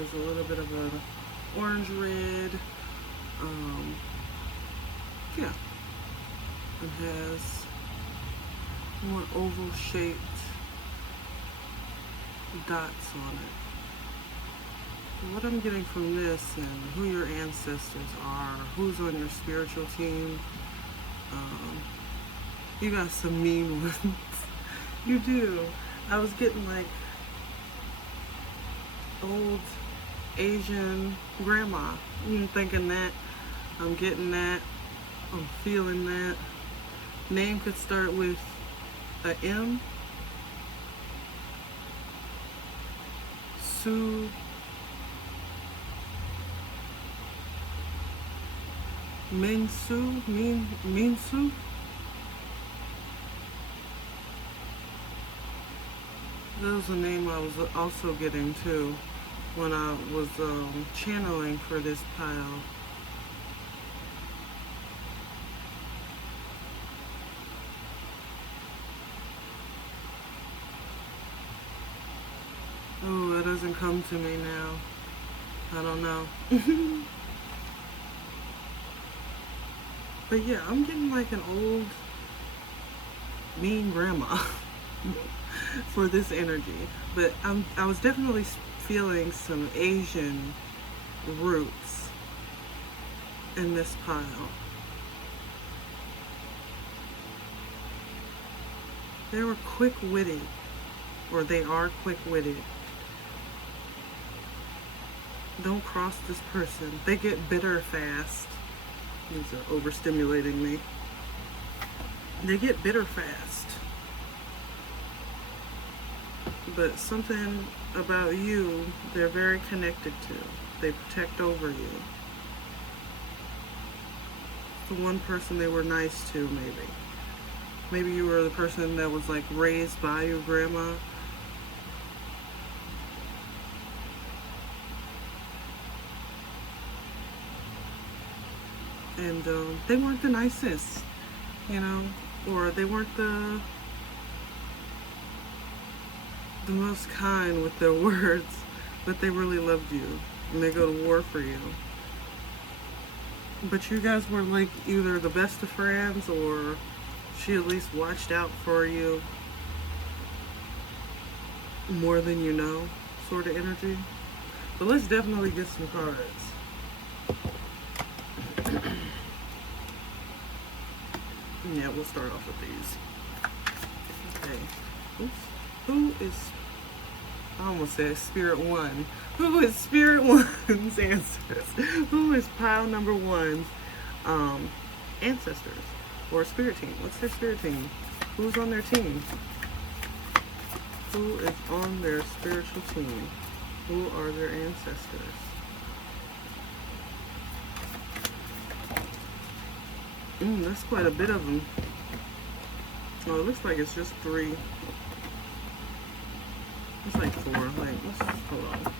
There's a little bit of an orange red. Yeah. It has more oval shaped dots on it. What I'm getting from this and who your ancestors are, who's on your spiritual team, you got some mean ones. You do. I was getting like old Asian grandma. I'm thinking that. I'm getting that. I'm feeling that. Name could start with a M. Sue. Min Sue? Min Sue? That was the name I was also getting too when I was channeling for this pile. Oh, it doesn't come to me now. I don't know. But yeah, I'm getting like an old mean grandma for this energy. But I was definitely feeling some Asian roots in this pile. They were quick-witted, or they are quick-witted. Don't cross this person. They get bitter fast. These are overstimulating me. They get bitter fast. But something about you, they're very connected to. They protect over you. The one person they were nice to, maybe. Maybe you were the person that was like raised by your grandma. And they weren't the nicest, you know, or they weren't the most kind with their words, but they really loved you, and they go to war for you. But you guys were like either the best of friends, or she at least watched out for you more than you know, sort of energy. But let's definitely get some cards. Yeah, we'll start off with these. Okay. Oops. Who is, I almost said Spirit One. Who is Spirit One's ancestors? Who is pile number one's ancestors or spirit team? What's their spirit team? Who's on their team? Who is on their spiritual team? Who are their ancestors? That's quite a bit of them. Oh, it looks like it's just 3. It's like 4. Hold on.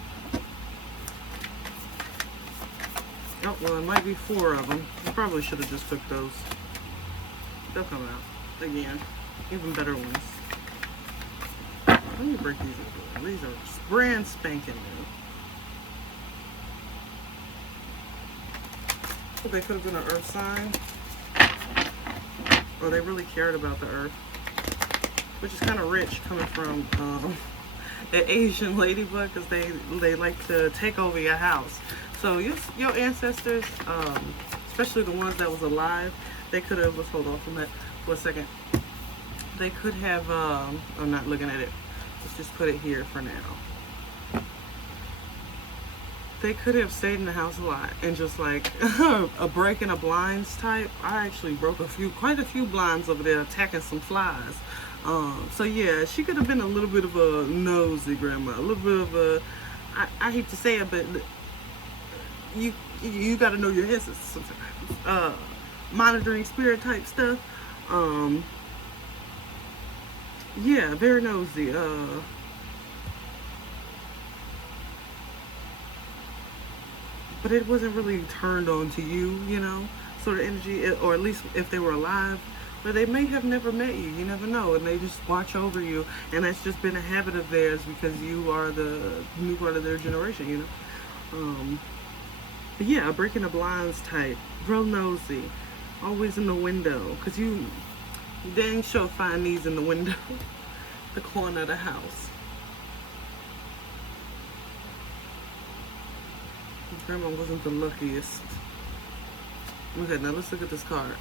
Oh, well, it might be 4 of them. I probably should have just took those. They'll come out again. Even better ones. Let me break these up. These are brand spanking new. Oh, they could have been an earth sign. Or they really cared about the earth, which is kind of rich coming from an Asian ladybug, because they like to take over your house. So your ancestors, especially the ones that was alive, they could have, let's hold on from that for a second. They could have, I'm not looking at it. Let's just put it here for now. They could have stayed in the house a lot and just like a breaking of blinds type. I actually broke quite a few blinds over there attacking some flies. So yeah, she could have been a little bit of a nosy grandma, a little bit of a, I hate to say it, but you got to know your ancestors sometimes. Monitoring spirit type stuff. Yeah, very nosy. But it wasn't really turned on to you, you know, sort of energy, or at least if they were alive, but they may have never met you, you never know, and they just watch over you, and that's just been a habit of theirs because you are the new part of their generation, you know. But yeah, breaking the blinds type, real nosy, always in the window, cause you dang sure find these in the window, the corner of the house. Grandma wasn't the luckiest. Okay, now let's look at this card.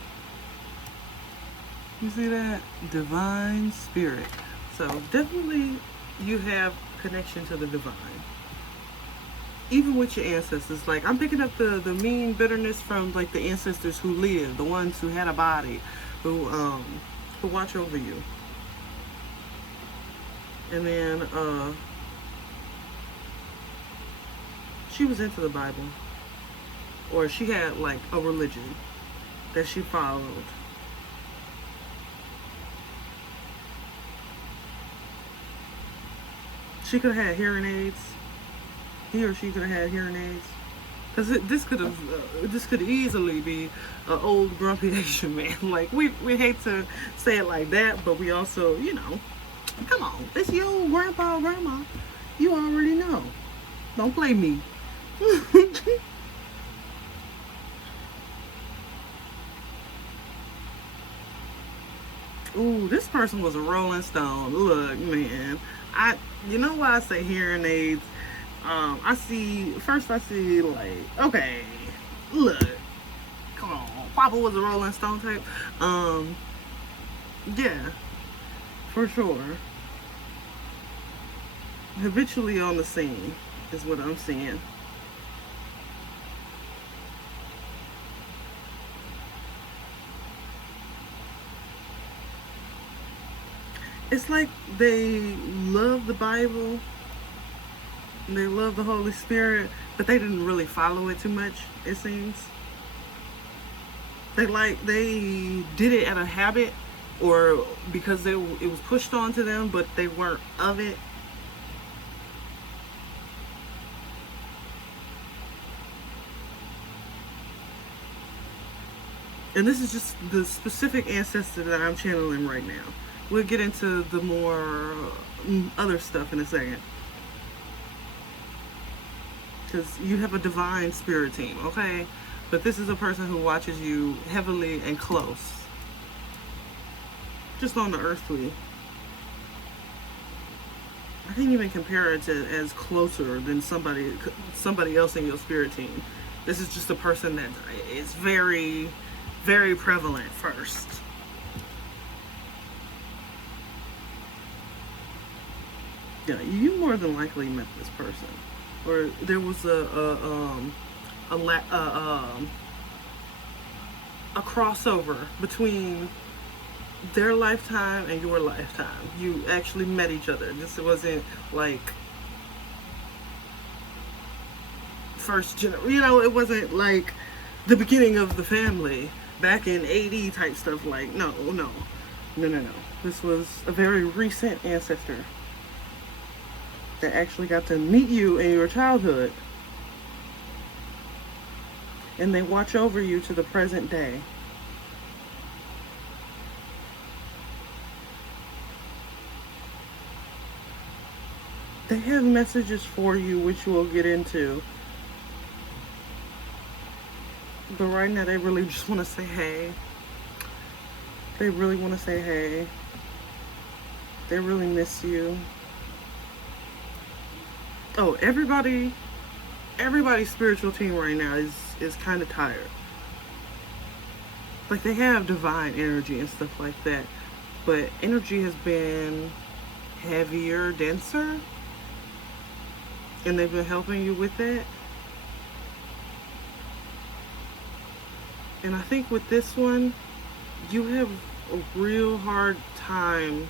You see that? Divine Spirit. So definitely you have connection to the divine. Even with your ancestors. Like, I'm picking up the mean bitterness from, like, the ancestors who lived, the ones who had a body, who watch over you. And then she was into the Bible, or she had like a religion that she followed. She could have had hearing aids. He or she could have had hearing aids, because this could easily be an old grumpy Asian man. Like, we hate to say it like that, but we also, you know, come on, it's your grandpa or grandma. You already know. Don't play me. Ooh, this person was a Rolling Stone. Look, man, you know why I say hearing aids? I see like, okay, look, come on, Papa was a Rolling Stone type. Yeah, for sure. Habitually on the scene is what I'm seeing. It's like they love the Bible, they love the Holy Spirit, but they didn't really follow it too much, it seems. They did it out of habit, or because it was pushed onto them, but they weren't of it. And this is just the specific ancestor that I'm channeling right now. We'll get into the more other stuff in a second. Because you have a divine spirit team, okay? But this is a person who watches you heavily and close. Just on the earthly. I can't even compare it to as closer than somebody else in your spirit team. This is just a person that is very, very prevalent first. Yeah, you more than likely met this person, or there was a crossover between their lifetime and your lifetime. You actually met each other. This wasn't like first generation. You know, it wasn't like the beginning of the family back in AD type stuff. Like, no. This was a very recent ancestor that actually got to meet you in your childhood, and they watch over you to the present day. They have messages for you, which we'll get into, but right now they really just want to say hey. They really want to say hey. They really miss you. Oh, everybody's spiritual team right now is kind of tired. Like, they have divine energy and stuff like that, but energy has been heavier, denser, and they've been helping you with that. And I think with this one, you have a real hard time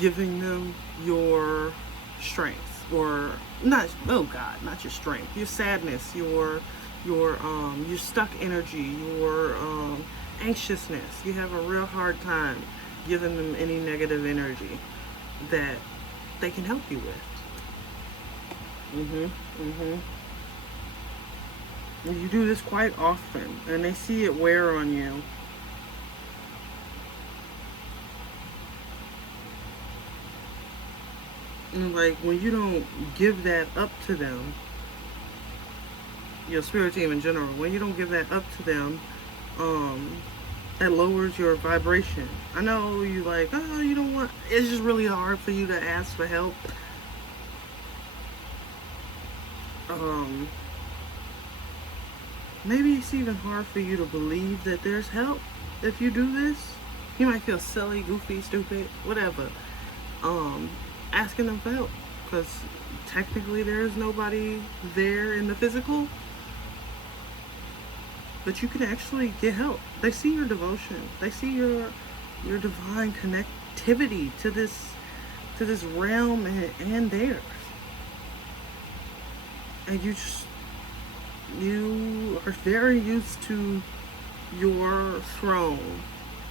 giving them your strength, or not your strength, your sadness, your stuck energy, your anxiousness. You have a real hard time giving them any negative energy that they can help you with. And you do this quite often, and they see it wear on you. And like, when you don't give that up to them, your spirit team in general, when you don't give that up to them, that lowers your vibration. I know you like, oh, you don't want, it's just really hard for you to ask for help. Maybe it's even hard for you to believe that there's help if you do this. You might feel silly, goofy, stupid, whatever. Asking them for help, because technically there is nobody there in the physical, but you can actually get help. They see your devotion. They see your divine connectivity to this realm and theirs. And you are very used to your throne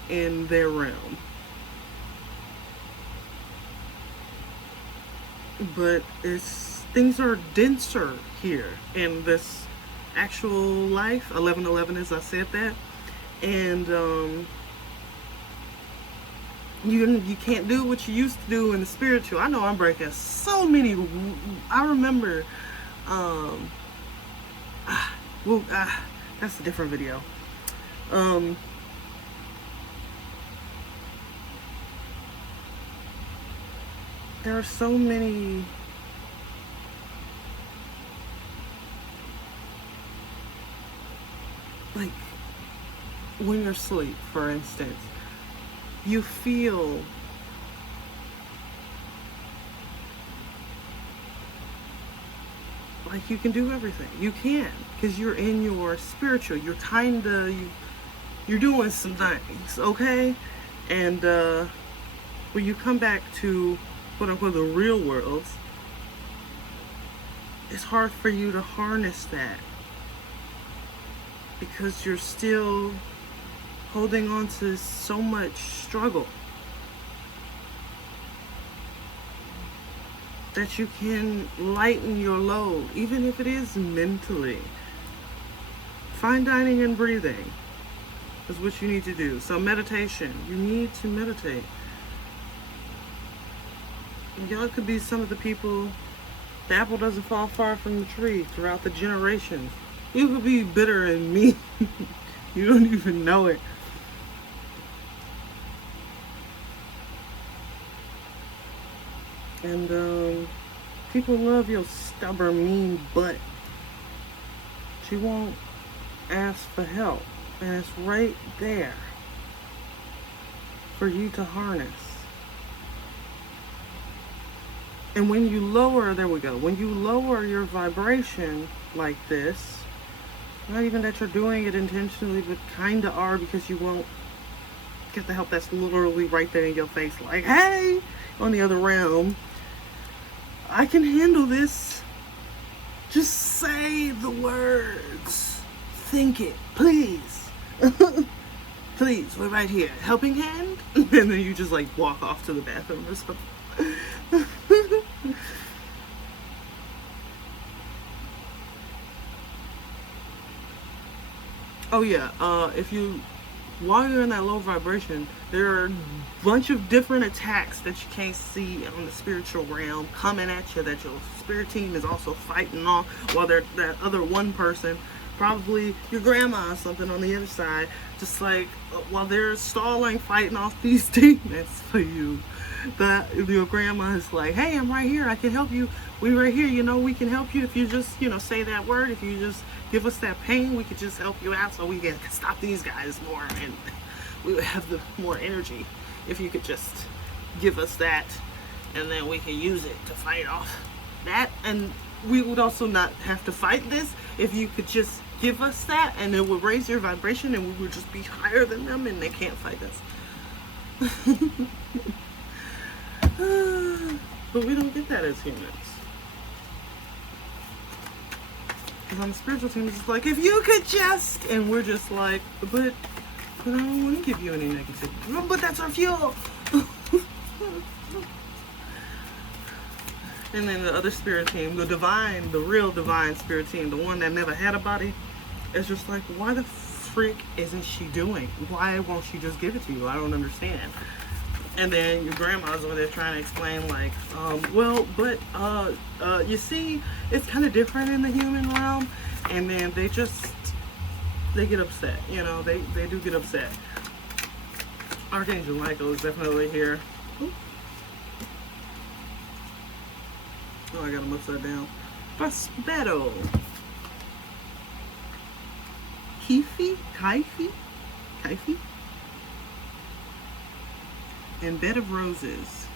in their realm. But things are denser here in this actual life. 1111, as I said that. And you can't do what you used to do in the spiritual. I know I'm breaking so many. I remember that's a different video. There are so many like when you're asleep, for instance, you feel like you can do everything. You can, because you're in your spiritual. You're you're doing some things, okay? And when you come back to quote unquote the real world, it's hard for you to harness that because you're still holding on to so much struggle that you can lighten your load, even if it is mentally. Fine dining and breathing is what you need to do. So meditation, you need to meditate. Y'all could be some of the people, the apple doesn't fall far from the tree throughout the generations. You could be bitter and mean. You don't even know it. And people love your stubborn, mean butt. She won't ask for help. And it's right there for you to harness. And when you lower, there we go. When you lower your vibration like this, not even that you're doing it intentionally, but kind of are, because you won't get the help that's literally right there in your face. Like, hey, on the other realm, I can handle this. Just say the words. Think it, please. Please, we're right here. Helping hand? And then you just like walk off to the bathroom or something. Oh yeah, while you're in that low vibration, there are a bunch of different attacks that you can't see on the spiritual realm coming at you, that your spirit team is also fighting off, while that other one person, probably your grandma or something on the other side, just like while they're stalling, fighting off these demons for you. That your grandma is like, hey, I'm right here, I can help you, we right here, we can help you if you just say that word, if you just give us that pain, we could just help you out so we can stop these guys more, and we would have the more energy if you could just give us that, and then we can use it to fight off that, and we would also not have to fight this if you could just give us that, and it would raise your vibration, and we would just be higher than them, and they can't fight us. But we don't get that as humans. Because on the spiritual team, it's just like, if you could just, and we're just like, but I don't want to give you any negativity. But that's our fuel. And then the other spirit team, the real divine spirit team, the one that never had a body, is just like, why the freak isn't she doing? Why won't she just give it to you? I don't understand. And then your grandma's over there trying to explain, like, well, but you see, it's kind of different in the human realm. And then they get upset. You know, they do get upset. Archangel Michael is definitely here. Ooh. Oh, I got him upside down. Prospero. Kaifi. And Bed of Roses.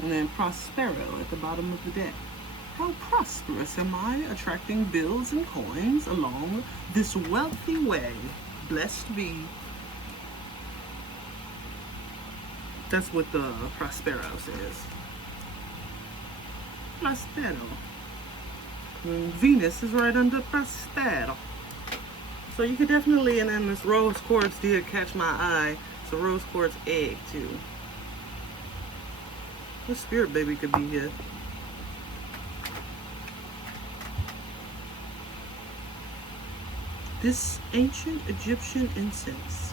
And then Prospero at the bottom of the deck. How prosperous am I, attracting bills and coins along this wealthy way. Blessed be. That's what the Prospero says. Prospero. And Venus is right under Prospero. So you could definitely, and then this rose quartz did catch my eye. It's a rose quartz egg too. The spirit baby could be here. This ancient Egyptian incense.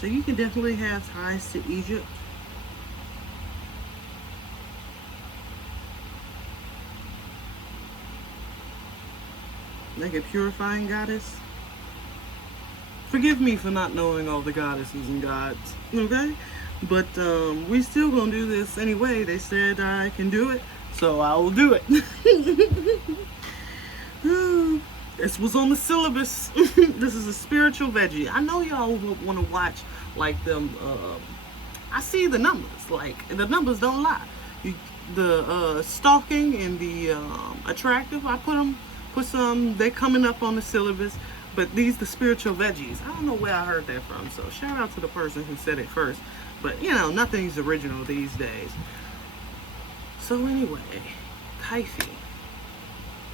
So you can definitely have ties to Egypt. Like a purifying goddess. Forgive me for not knowing all the goddesses and gods, okay? But we still gonna do this anyway. They said I can do it, so I will do it. This was on the syllabus. This is a spiritual veggie. I know y'all want to watch like them. I see the numbers. Like the numbers don't lie. The stalking and the attractive. I put some. They're coming up on the syllabus. But these the spiritual veggies. I don't know where I heard that from. So shout out to the person who said it first. But you know, nothing's original these days. So anyway, Kaifi.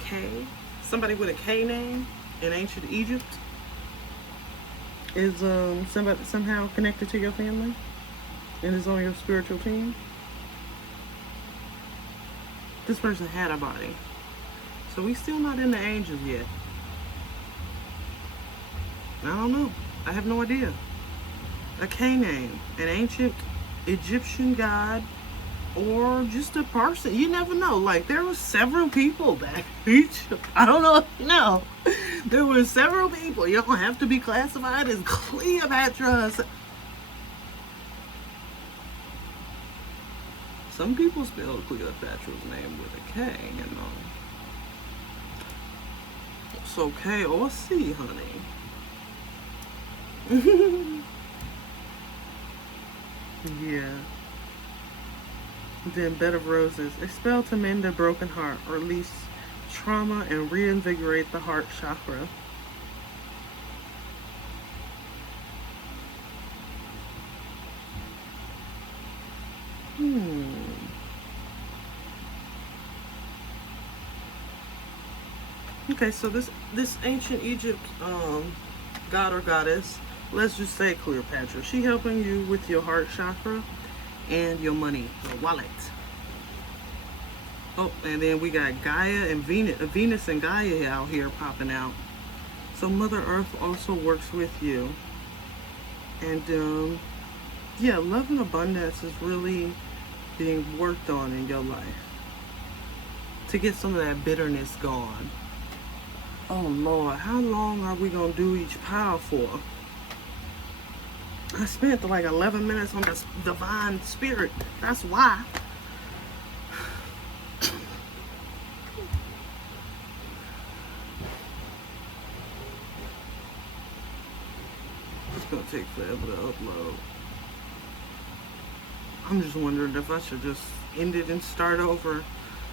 K. Somebody with a K name in ancient Egypt is somebody somehow connected to your family and is on your spiritual team. This person had a body, so we still not in the angels yet. I don't know. I have no idea. A K name, an ancient Egyptian god. Or just a person. You never know. Like, there were several people back in Egypt. I don't know if you know. There were several people. You don't have to be classified as Cleopatra. Some people spell Cleopatra's name with a K, you know. So K or C, honey. Yeah. Then Bed of Roses. A spell to mend a broken heart, release trauma, and reinvigorate the heart chakra. Okay, so this ancient Egypt god or goddess, let's just say Cleopatra. She helping you with your heart chakra and your money, your wallet. Oh, and then we got Gaia and Venus and Gaia out here popping out. So Mother Earth also works with you. And yeah, love and abundance is really being worked on in your life to get some of that bitterness gone. Oh Lord, how long are we gonna do each pile for? I spent like 11 minutes on this divine spirit. That's why. It's gonna take forever to upload. I'm just wondering if I should just end it and start over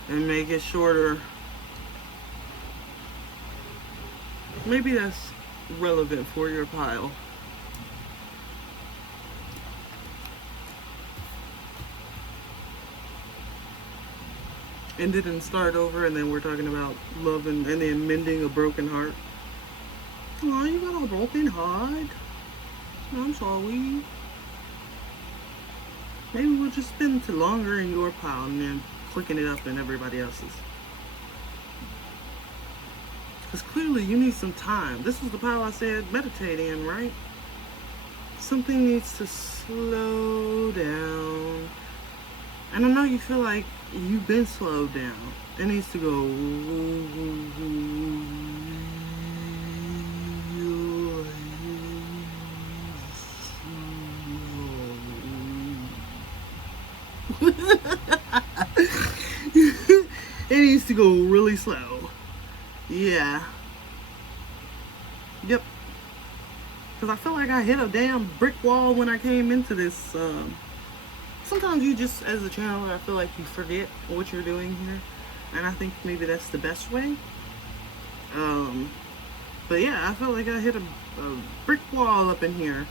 and make it shorter. Maybe that's relevant for your pile. End it and start over, and then we're talking about love and then mending a broken heart. Oh, you got a broken heart? I'm sorry. Maybe we'll just spend longer in your pile and then clicking it up in everybody else's. Because clearly you need some time. This was the pile I said meditate in, right? something needs to slow down. And I know you feel like you've been slowed down. It needs to go. It needs to go really slow. Yeah. Yep. Because I feel like I hit a damn brick wall when I came into this. Sometimes you just, as a channeler, I feel like you forget what you're doing here. And I think maybe that's the best way. But yeah, I felt like I hit a brick wall up in here.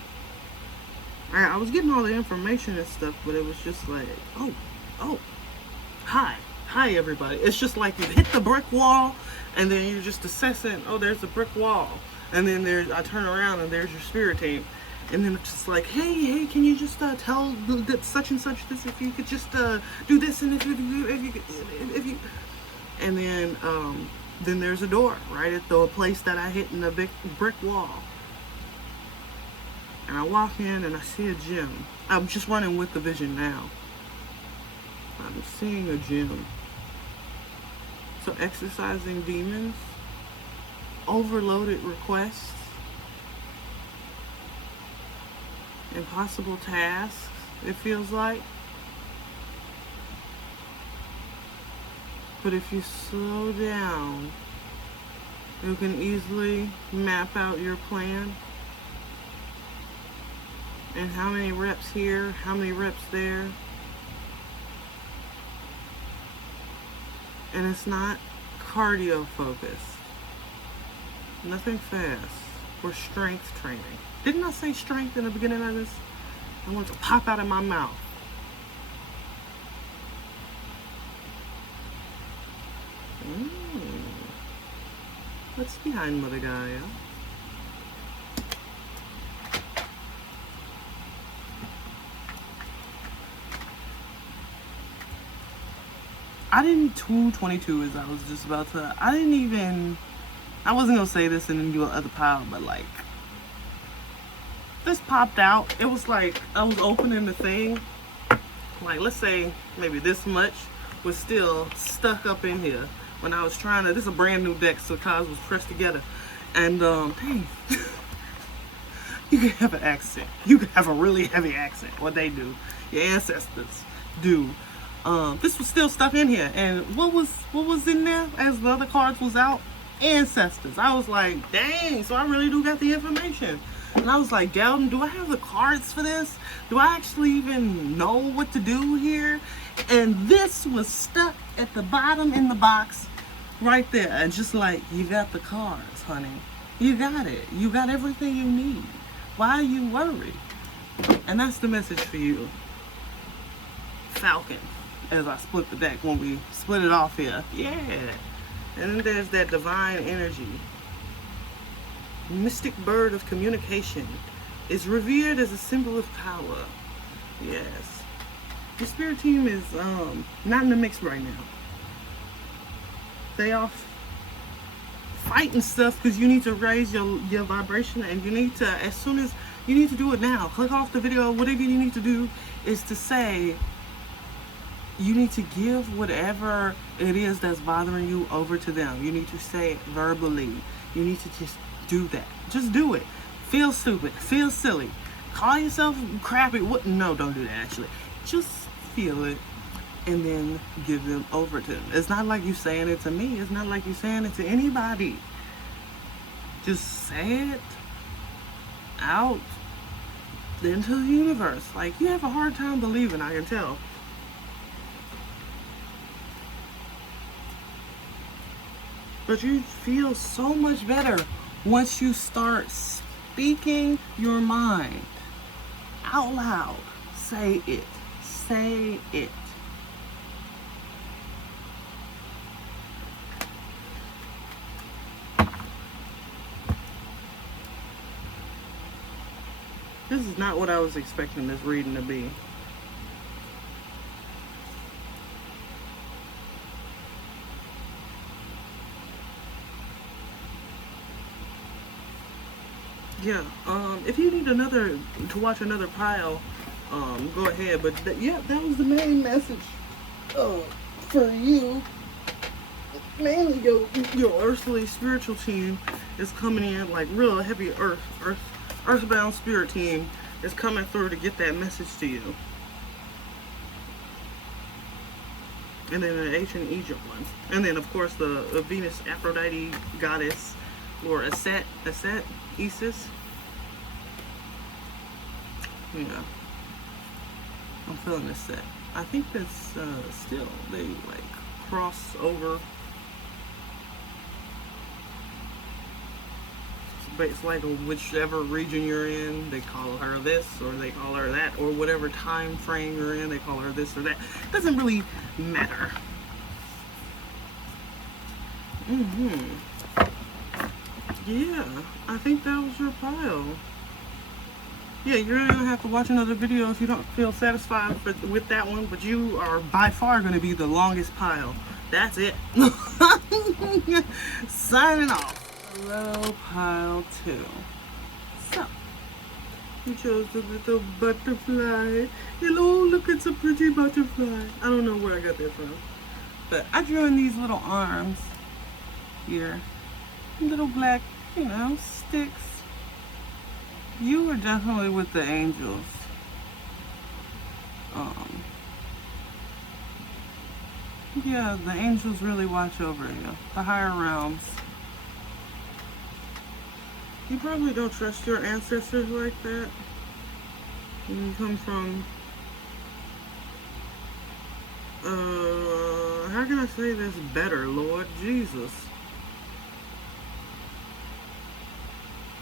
I was getting all the information and stuff, but it was just like, oh, hi everybody. It's just like you hit the brick wall, and then you're just assessing, oh, there's a brick wall. And then I turn around and there's your spirit team. And then it's just like, hey, can you just tell such and such this, if you could just do this, and if you, and then there's a door right at the place that I hit in the big brick wall. And I walk in and I see a gym. I'm just running with the vision now. I'm seeing a gym. So exercising demons, overloaded requests, impossible tasks, it feels like. But if you slow down, you can easily map out your plan. And how many reps here, how many reps there. And it's not cardio focused. Nothing fast. Or strength training. Didn't I say strength in the beginning of this? I want to pop out of my mouth. What's behind Mother Gaia? I didn't 222 as I was just about to. I wasn't gonna say this and then do another pile, but like this popped out. It was like I was opening the thing. Like, let's say maybe this much was still stuck up in here when I was trying to. This is a brand new deck, so the cards was pressed together. And dang, you can have an accent. You can have a really heavy accent. What they do, your ancestors do. This was still stuck in here, and what was in there as the other cards was out? Ancestors. I was like, dang, so I really do got the information. And I was like, Delton, do I have the cards for this? Do I actually even know what to do here? And this was stuck at the bottom in the box right there. And just like, you got the cards, honey. You got it. You got everything you need. Why are you worried? And that's the message for you, Falcon. As I split the deck when we split it off here. Yeah. And then there's that divine energy. Mystic bird of communication is revered as a symbol of power. Yes. Your spirit team is not in the mix right now. They off fighting stuff because you need to raise your vibration, and you need to, as soon as you need to do it now. Click off the video. Whatever you need to do is to say, you need to give whatever it is that's bothering you over to them. You need to say it verbally. You need to just do that. Just do it. Feel stupid. Feel silly. Call yourself crappy. What? No, don't do that, actually. Just feel it and then give them over to them. It's not like you saying it to me. It's not like you saying it to anybody. Just say it out into the universe. Like, you have a hard time believing, I can tell. But you feel so much better once you start speaking your mind out loud. Say it. Say it. This is not what I was expecting this reading to be. Yeah. If you need to watch another pile, go ahead. But yeah, that was the main message. For you, mainly your earthly spiritual team is coming in, like real heavy earthbound spirit team is coming through to get that message to you. And then an ancient Egypt one, and then of course the Venus Aphrodite goddess, or Isis. Yeah, I'm feeling this set. I think that's still, they like cross over. But it's like whichever region you're in, they call her this or they call her that, or whatever time frame you're in, they call her this or that. Doesn't really matter. Yeah, I think that was your pile. Yeah, you're gonna have to watch another video if you don't feel satisfied with that one, but you are by far gonna be the longest pile. That's it. Signing off. Hello, pile 2. So, you chose the little butterfly. Hello, look, it's a pretty butterfly. I don't know where I got that from, but I drew in these little arms here. Little black, sticks. You were definitely with the angels. Yeah, the angels really watch over you. The higher realms. You probably don't trust your ancestors like that. You come from, how can I say this better, Lord Jesus?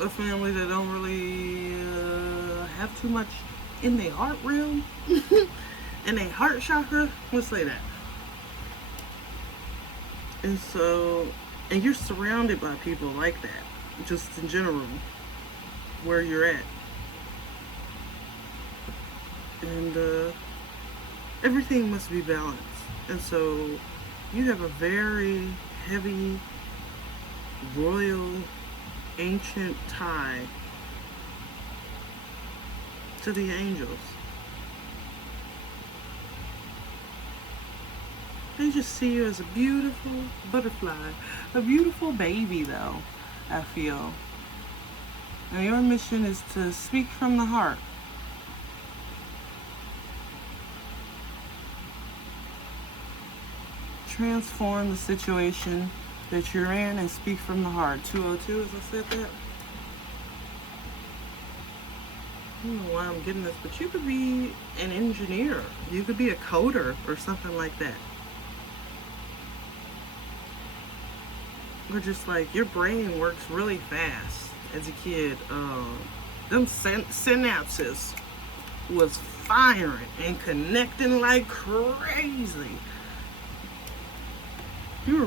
A family that don't really have too much in their heart realm. And their heart chakra, let's say that. And so, and you're surrounded by people like that. Just in general, where you're at. And everything must be balanced. And so you have a very heavy, royal, ancient tie to the angels. They just see you as a beautiful butterfly. A beautiful baby, though, I feel. And your mission is to speak from the heart. Transform the situation that you're in and speak from the heart. 202, as I said that. I don't know why I'm getting this, but you could be an engineer. You could be a coder or something like that. Or just like your brain works really fast as a kid. Them synapses was firing and connecting like crazy. You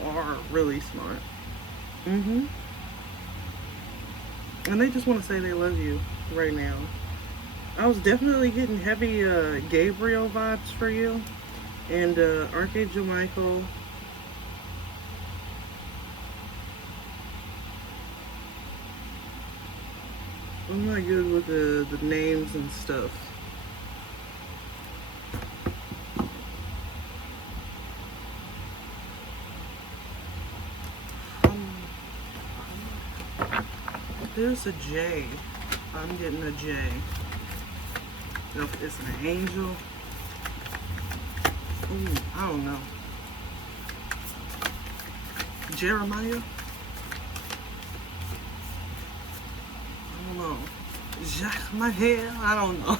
are really smart. And they just want to say they love you right now. I was definitely getting heavy Gabriel vibes for you. And Archangel Michael. I'm not good with the names and stuff. There's a J. I'm getting a J. No, it's an angel. Ooh, I don't know. Jeremiah? I don't know. Jacques Mahel? I don't know.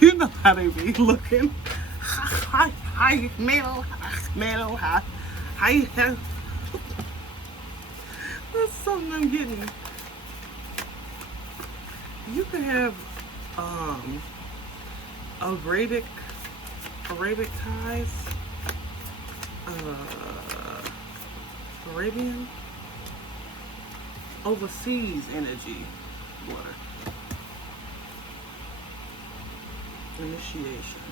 You know how they be looking. Hi, Mel. Hi. That's something I'm getting. You could have Arabic ties, Arabian, overseas energy, water, initiation.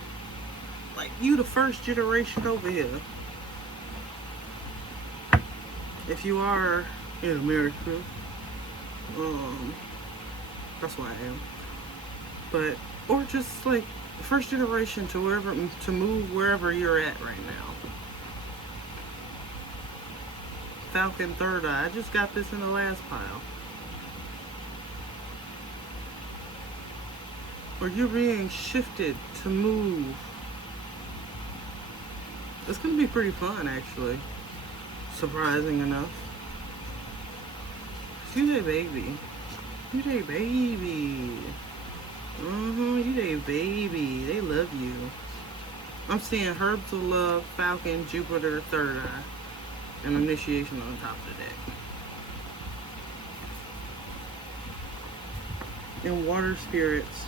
Like you, the first generation over here. If you are in America. That's why I am. But, or just like first generation to move wherever you're at right now. Falcon third eye. I just got this in the last pile. Or you're being shifted to move. It's gonna be pretty fun, actually. Surprising enough. You that baby. You that baby. You that baby. They love you. I'm seeing Herbs of Love, Falcon, Jupiter, third eye, and initiation on the top of the deck. And water spirits.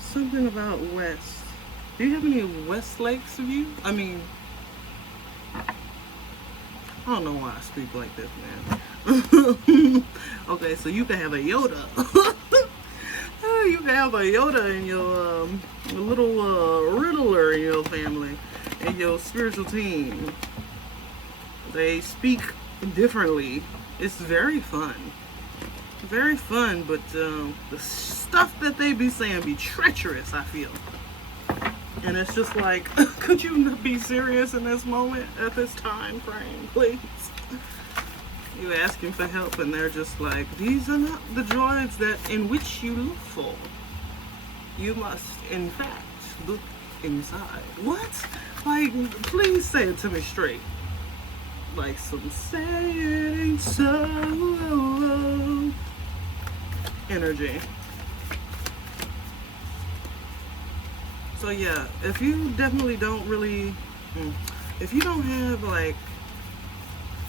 Something about West. Do you have any West Lakes of you? I mean, I don't know why I speak like this, man. Okay, so you can have a Yoda. You can have a Yoda in your little Riddler in your family, in your spiritual team. They speak differently. It's very fun. Very fun, but the stuff that they be saying be treacherous, I feel. And it's just like, could you not be serious in this moment, at this time frame, please? You asking for help, and they're just like, these are not the droids that in which you look for. You must, in fact, look inside. What? Like, please say it to me straight. Like some say it ain't so energy. So yeah, if you definitely don't really, if you don't have like,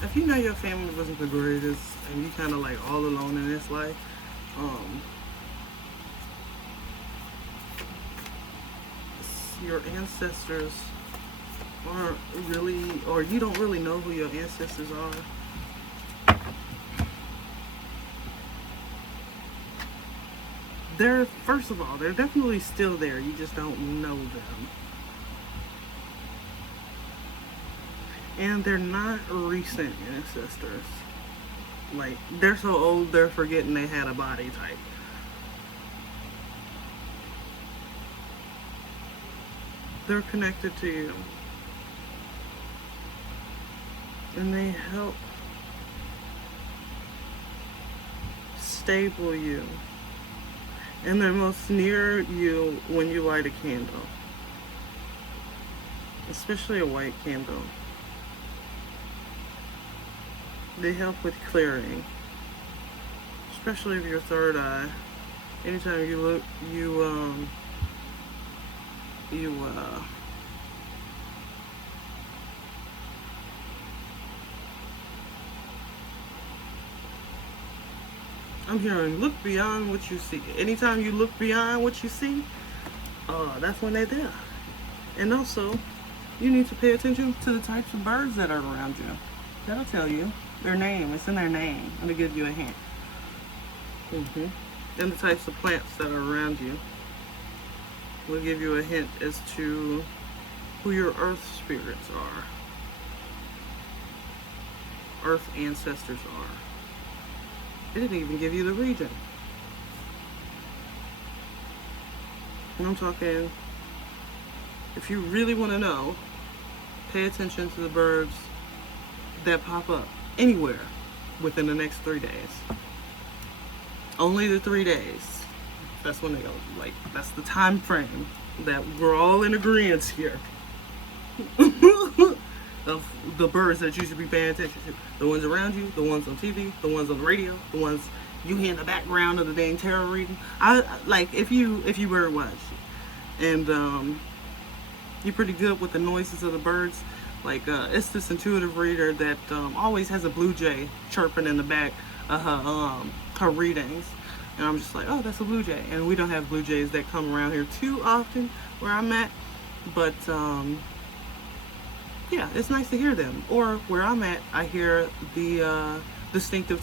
if you know your family wasn't the greatest and you kind of like all alone in this life, your ancestors aren't really, or you don't really know who your ancestors are. They're, first of all, they're definitely still there. You just don't know them. And they're not recent ancestors. Like, they're so old, they're forgetting they had a body type. They're connected to you. And they help stable you. And they're most near you when you light a candle. Especially a white candle. They help with clearing. Especially if you're third eye. Anytime you look, I'm hearing look beyond what you see. Anytime you look beyond what you see, that's when they're there. And also, you need to pay attention to the types of birds that are around you. That'll tell you their name. It's in their name. It'll give you a hint. And the types of plants that are around you will give you a hint as to who your earth spirits are. Earth ancestors are. It didn't even give you the region. And I'm talking, if you really want to know, pay attention to the birds that pop up anywhere within the next 3 days. Only the 3 days. That's when they go, like, that's the time frame that we're all in agreement here. Of the birds that you should be paying attention to. The ones around you, the ones on TV, the ones on the radio, the ones you hear in the background of the dang tarot reading. I like if you bird watch and you're pretty good with the noises of the birds. Like it's this intuitive reader that always has a blue jay chirping in the back of her readings. And I'm just like, oh, that's a blue jay. And we don't have blue jays that come around here too often where I'm at. But yeah, it's nice to hear them. Or where I'm at, I hear the distinctive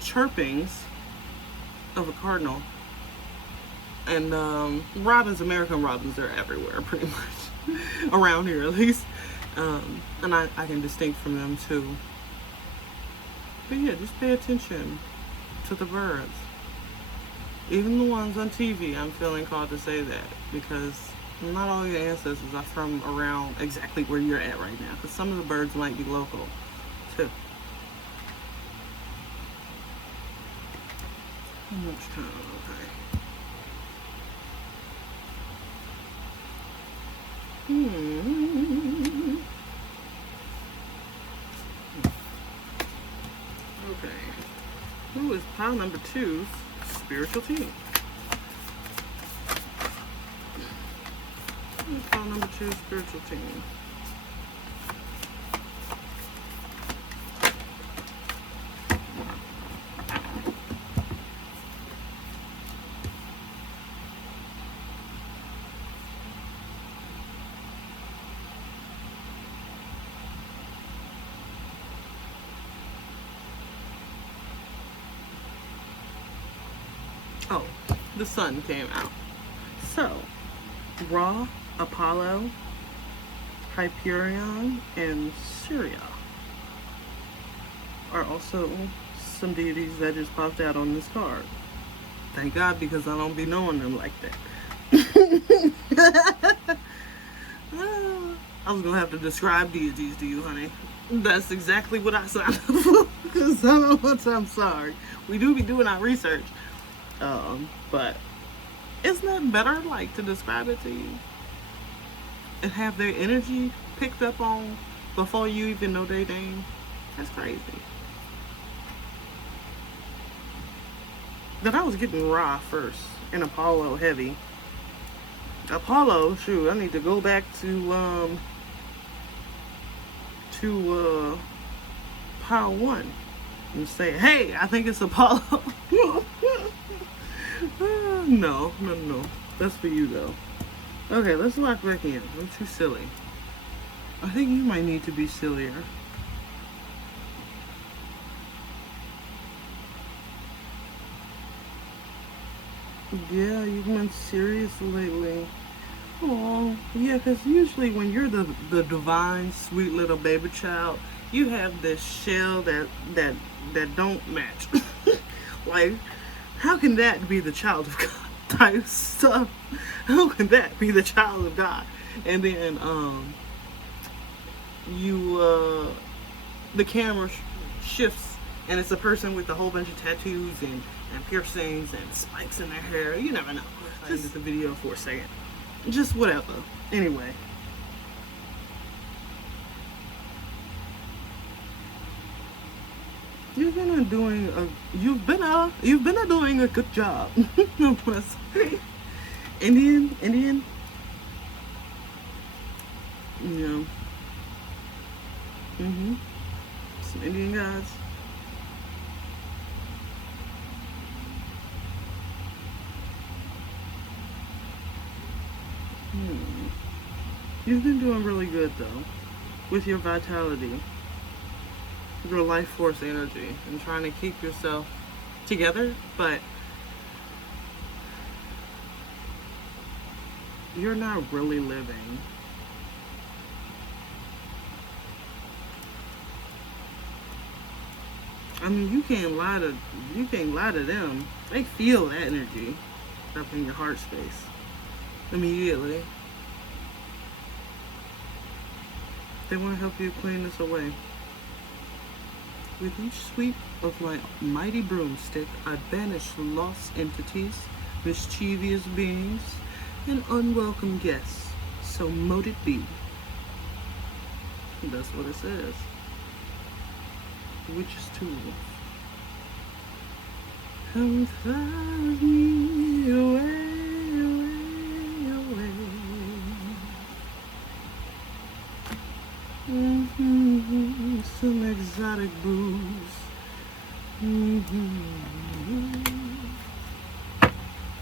chirpings of a cardinal. And robins, American robins, they're everywhere pretty much. Around here at least. And I can distinct from them too. But yeah, just pay attention to the birds. Even the ones on TV, I'm feeling called to say that, because not all your ancestors are from around exactly where you're at right now, because some of the birds might be local too. How much time? Okay. Okay. Who is pile number 2's spiritual team? Who is pile number 2's spiritual team? Oh, the sun came out. So, Ra, Apollo, Hyperion, and Syria are also some deities that just popped out on this card. Thank God, because I don't be knowing them like that. I was gonna have to describe deities to you, honey. That's exactly what I signed up for. Because I'm sorry. We do be doing our research. But isn't that better, like, to describe it to you and have their energy picked up on before you even know their name? That's crazy. But I was getting Ra first and Apollo heavy. Apollo, shoot, I need to go back to pile 1 and say, hey, I think it's Apollo. No. That's for you, though. Okay, let's lock back in. I'm too silly. I think you might need to be sillier. Yeah, you've been serious lately. Oh, yeah, because usually when you're the divine, sweet little baby child, you have this shell that don't match. Like, how can that be the child of God type stuff? How can that be the child of God? And then the camera shifts and it's a person with a whole bunch of tattoos and piercings and spikes in their hair. You never know. Just the video for a second. Just whatever. Anyway. You've been doing a good job. Indian. Yeah. Some Indian guys. You've been doing really good though, with your vitality, your life force energy, and trying to keep yourself together, but you're not really living. I mean, you can't lie to them. They feel that energy up in your heart space immediately. They want to help you clean this away. With each sweep of my mighty broomstick, I banish lost entities, mischievous beings, and unwelcome guests. So mote it be. That's what it says. Witch's tools. Come fly with me away. Some exotic booze.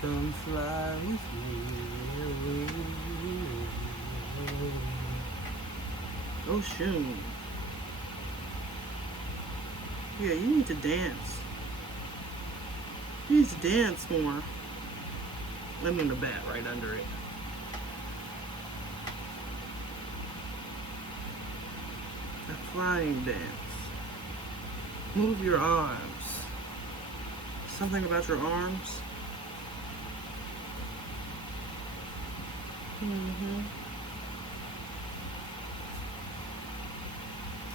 Come fly with me. Oh, shoot. Yeah, you need to dance. You need to dance more. And then the bat right under it. A flying dance. Move your arms. Something about your arms.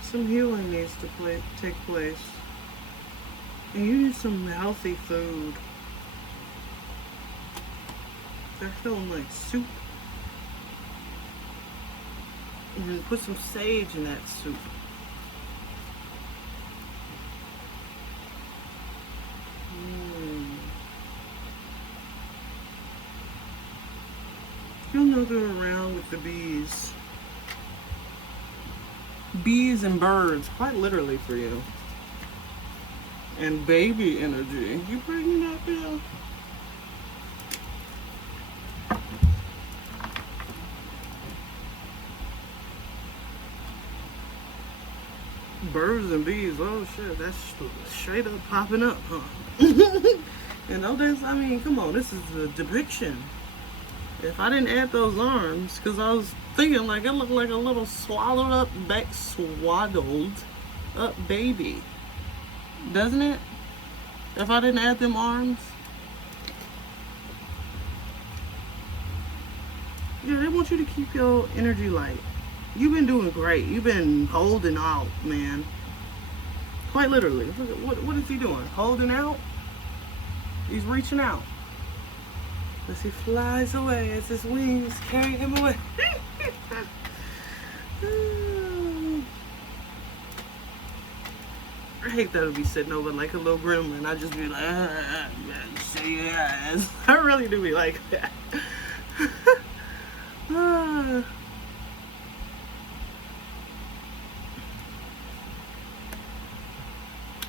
Some healing needs to take place. And you need some healthy food. They're feeling like soup. And put some sage in that soup. You'll know they're around with the bees. Bees and birds, quite literally for you. And baby energy. You bringing that bill? Birds and bees, oh shit, that's straight up popping up, huh? You know, I mean, come on, this is a depiction. If I didn't add those arms, because I was thinking like it looked like a little swaddled up baby. Doesn't it? If I didn't add them arms. Yeah, they want you to keep your energy light. You've been doing great. You've been holding out, man. Quite literally. What is he doing? Holding out? He's reaching out. As he flies away, as his wings carry him away. I hate that I'd be sitting over like a little gremlin. I'd just be like, yes. I really do be like that.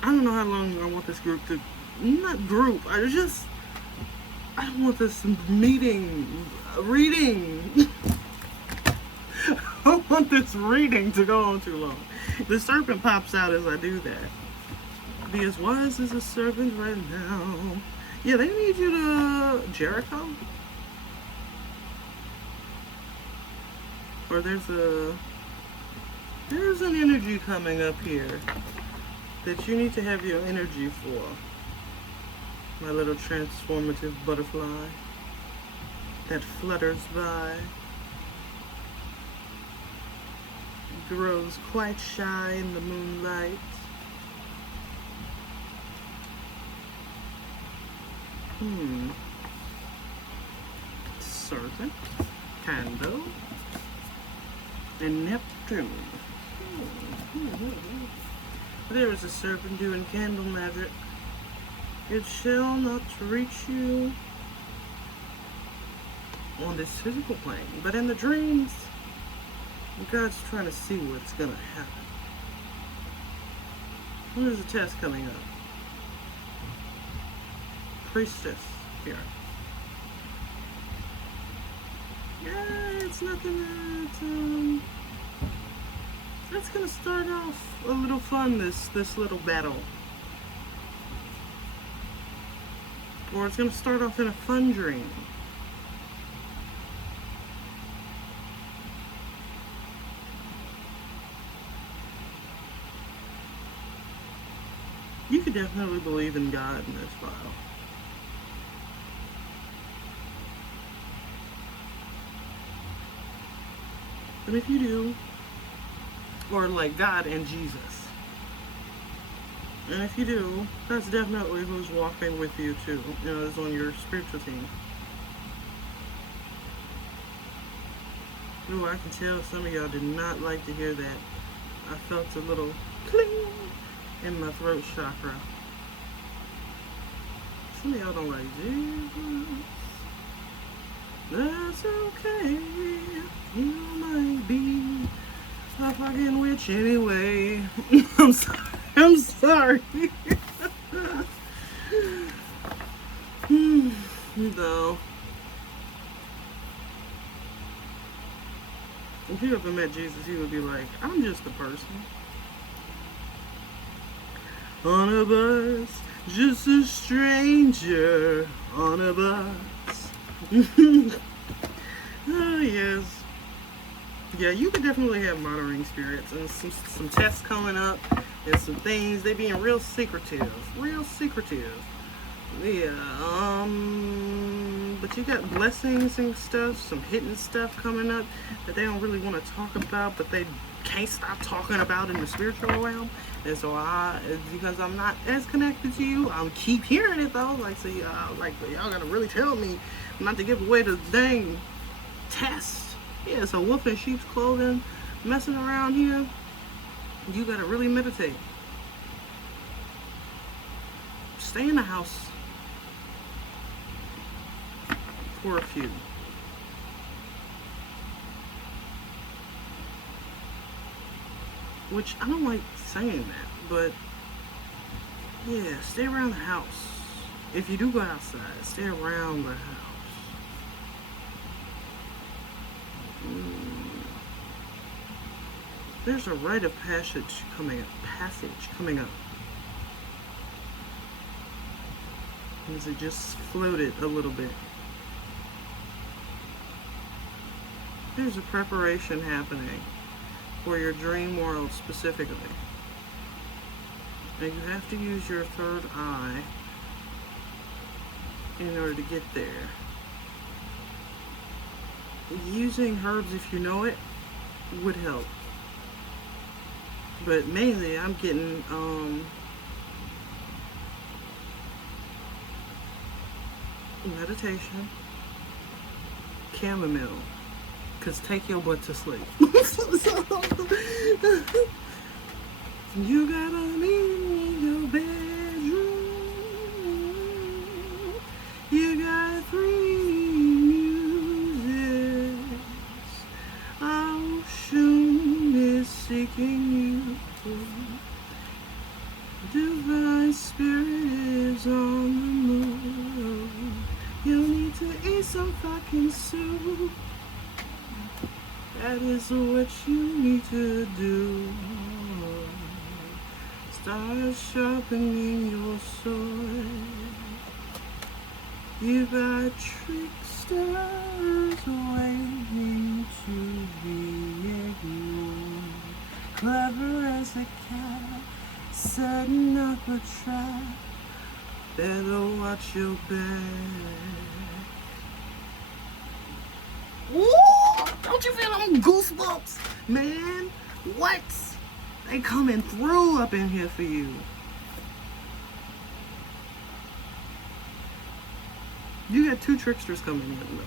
I don't know how long I want this group to, not group, I don't want this reading. I don't want this reading to go on too long. The serpent pops out as I do that. Be as wise as a serpent right now. Yeah, they need you to Jericho. Or there's an energy coming up here that you need to have your energy for. My little transformative butterfly that flutters by, grows quite shy in the moonlight. Serpent, candle, and Neptune. There is a serpent doing candle magic. It shall not reach you on this physical plane, but in the dreams, God's trying to see what's gonna happen. There's a test coming up. Priestess here. Yeah, it's nothing that's gonna start off a little fun, this little battle. Or it's gonna start off in a fun dream. You could definitely believe in God in this file. And if you do, or like God and Jesus, and if you do, that's definitely who's walking with you too, you know, is on your spiritual team. Ooh, I can tell some of y'all did not like to hear that. I felt a little cling in my throat chakra. Some of y'all don't like Jesus. That's okay. You might be a fucking witch anyway. I'm sorry. I'm sorry. No. If you ever met Jesus, he would be like, I'm just a person. On a bus, just a stranger on a bus. Oh, yes. Yeah, you could definitely have monitoring spirits and some tests coming up and some things. They being real secretive. Real secretive. Yeah, but you got blessings and stuff, some hidden stuff coming up that they don't really want to talk about, but they can't stop talking about in the spiritual realm. And so because I'm not as connected to you, I'll keep hearing it though. Like, so y'all gotta really tell me not to give away the dang test. Yeah, so wolf in sheep's clothing, messing around here. You gotta really meditate. Stay in the house for a few. Which I don't like saying that, but yeah, stay around the house. If you do go outside, stay around the house. There's a rite of passage coming up. As it just floated a little bit. There's a preparation happening for your dream world specifically. And you have to use your third eye in order to get there. Using herbs, if you know it, would help. But mainly I'm getting meditation, chamomile, cause take your butt to sleep. You gotta meet in your bedroom. You got 3 muses. Ocean is seeking you. Divine spirit is on the move. You need to eat some fucking soup. That is what you need to do. Start sharpening your sword. You got tricksters waiting to be ignored. Clever as a cat, setting up a trap. Better watch your back. Ooh, don't you feel them goosebumps? Man, what? They coming through up in here for you. You got 2 tricksters coming in though.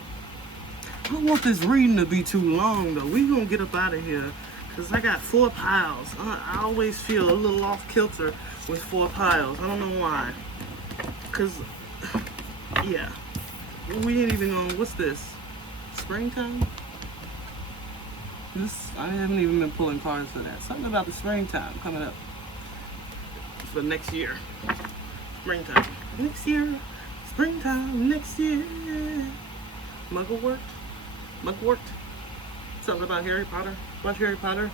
I don't want this reading to be too long though. We gonna get up out of here because I got 4 piles. I always feel a little off kilter with 4 piles. I don't know why. Cause yeah, we ain't even on. What's this? Springtime? I haven't even been pulling cards for that. Something about the springtime coming up for next year. Springtime next year. Springtime next year. Mugwort. Something about Harry Potter. Watch Harry Potter.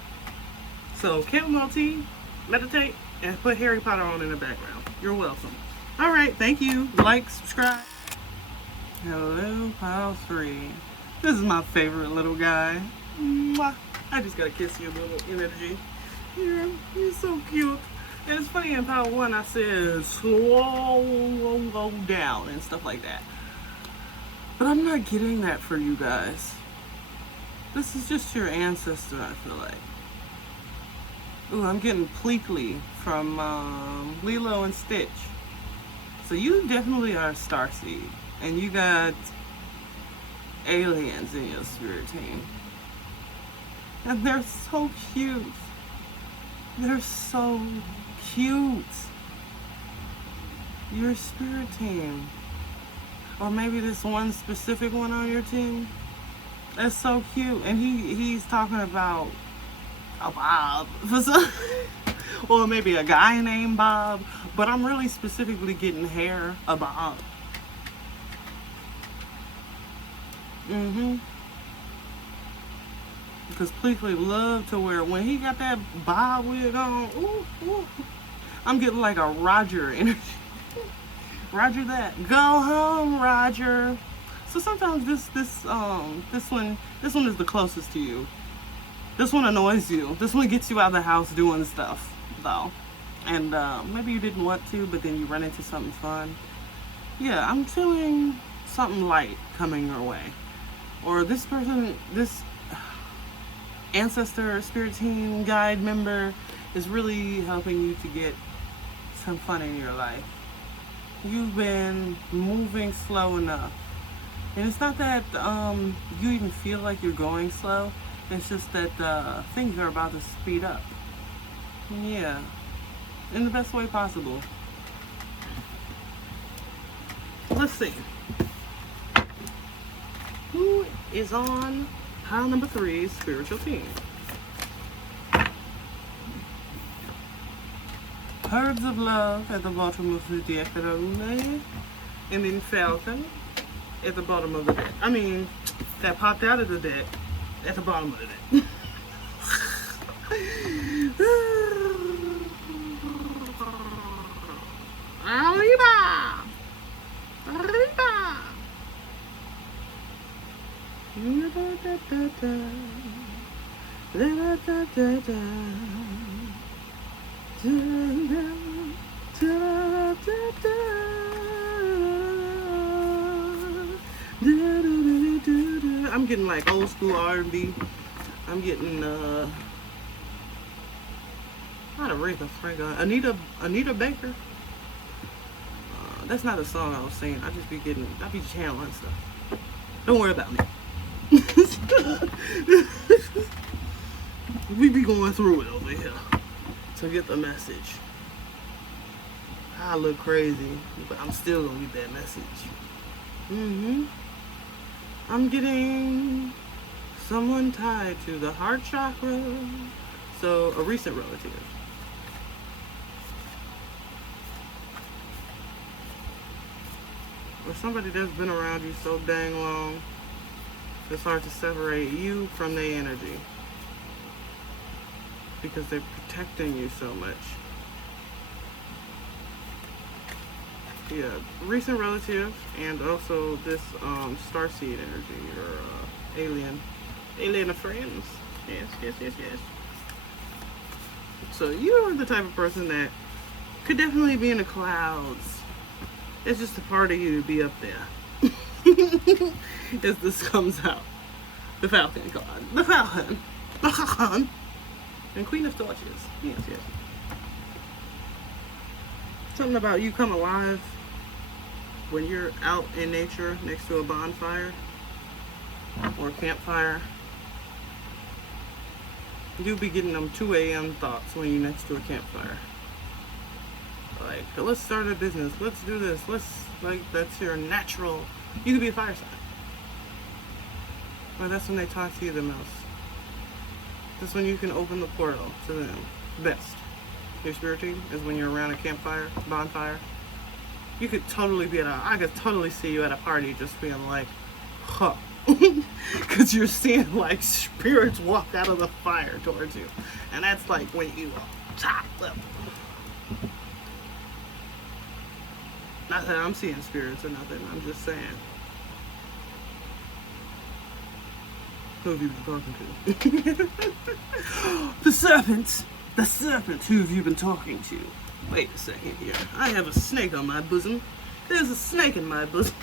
So chamomile tea, meditate, and put Harry Potter on in the background. You're welcome. All right, thank you. Like, subscribe. Hello, pile 3. This is my favorite little guy. Mwah. I just gotta kiss you, little energy. You're so cute. And it's funny, in pile 1 I said slow down and stuff like that. But I'm not getting that for you guys. This is just your ancestor, I feel like. Ooh, I'm getting Pleakley from Lilo and Stitch. So you definitely are a starseed. And you got aliens in your spirit team. And they're so cute. They're so cute. Your spirit team. Or maybe this one specific one on your team. That's so cute. And he's talking about a Bob. Or maybe a guy named Bob. But I'm really specifically getting hair, a Bob. Because Pleakley loved to wear, when he got that bob wig on, ooh, I'm getting like a Roger energy. Roger that. Go home, Roger. So sometimes this one is the closest to you. This one annoys you. This one gets you out of the house doing stuff, though. And maybe you didn't want to, but then you run into something fun. Yeah, I'm feeling something light coming your way. Or this person, this ancestor, spirit team, guide member is really helping you to get some fun in your life. You've been moving slow enough. And it's not that you even feel like you're going slow. It's just that things are about to speed up. Yeah. In the best way possible. Let's see. Who is on pile number 3's spiritual team? Herds of Love at the bottom of the deck, and then Falcon at the bottom of the deck. I mean, that popped out of the deck at the bottom of the deck. Arriba! Arriba! I'm getting like old school R&B. I'm getting not Aretha Franklin, Anita Baker. That's not a song I was singing. I be channeling stuff. Don't worry about me. We be going through it over here to get the message. I look crazy, but I'm still gonna get that message. I'm getting someone tied to the heart chakra. So a recent relative. Or somebody that's been around you so dang long, it's hard to separate you from their energy. Because they're protecting you so much. Yeah, recent relative, and also this starseed energy, or alien friends. Yes. So you're the type of person that could definitely be in the clouds. It's just a part of you to be up there. As this comes out. The Falcon card. The Falcon. And Queen of Torches. Yes. Something about you come alive when you're out in nature next to a bonfire or a campfire. You'll be getting them 2 a.m. thoughts when you're next to a campfire. Like, let's start a business. Let's do this. That's your natural. You could be a fire sign. Well, that's when they talk to you the most. That's when you can open the portal to them best. Your spirit team is when you're around a campfire, bonfire. You could totally be I could totally see you at a party just being like, huh. Because you're seeing like spirits walk out of the fire towards you. And that's like when you top up. Not that I'm seeing spirits or nothing, I'm just saying. Who have you been talking to? The serpent, who have you been talking to? Wait a second here. I have a snake on my bosom. There's a snake in my bosom.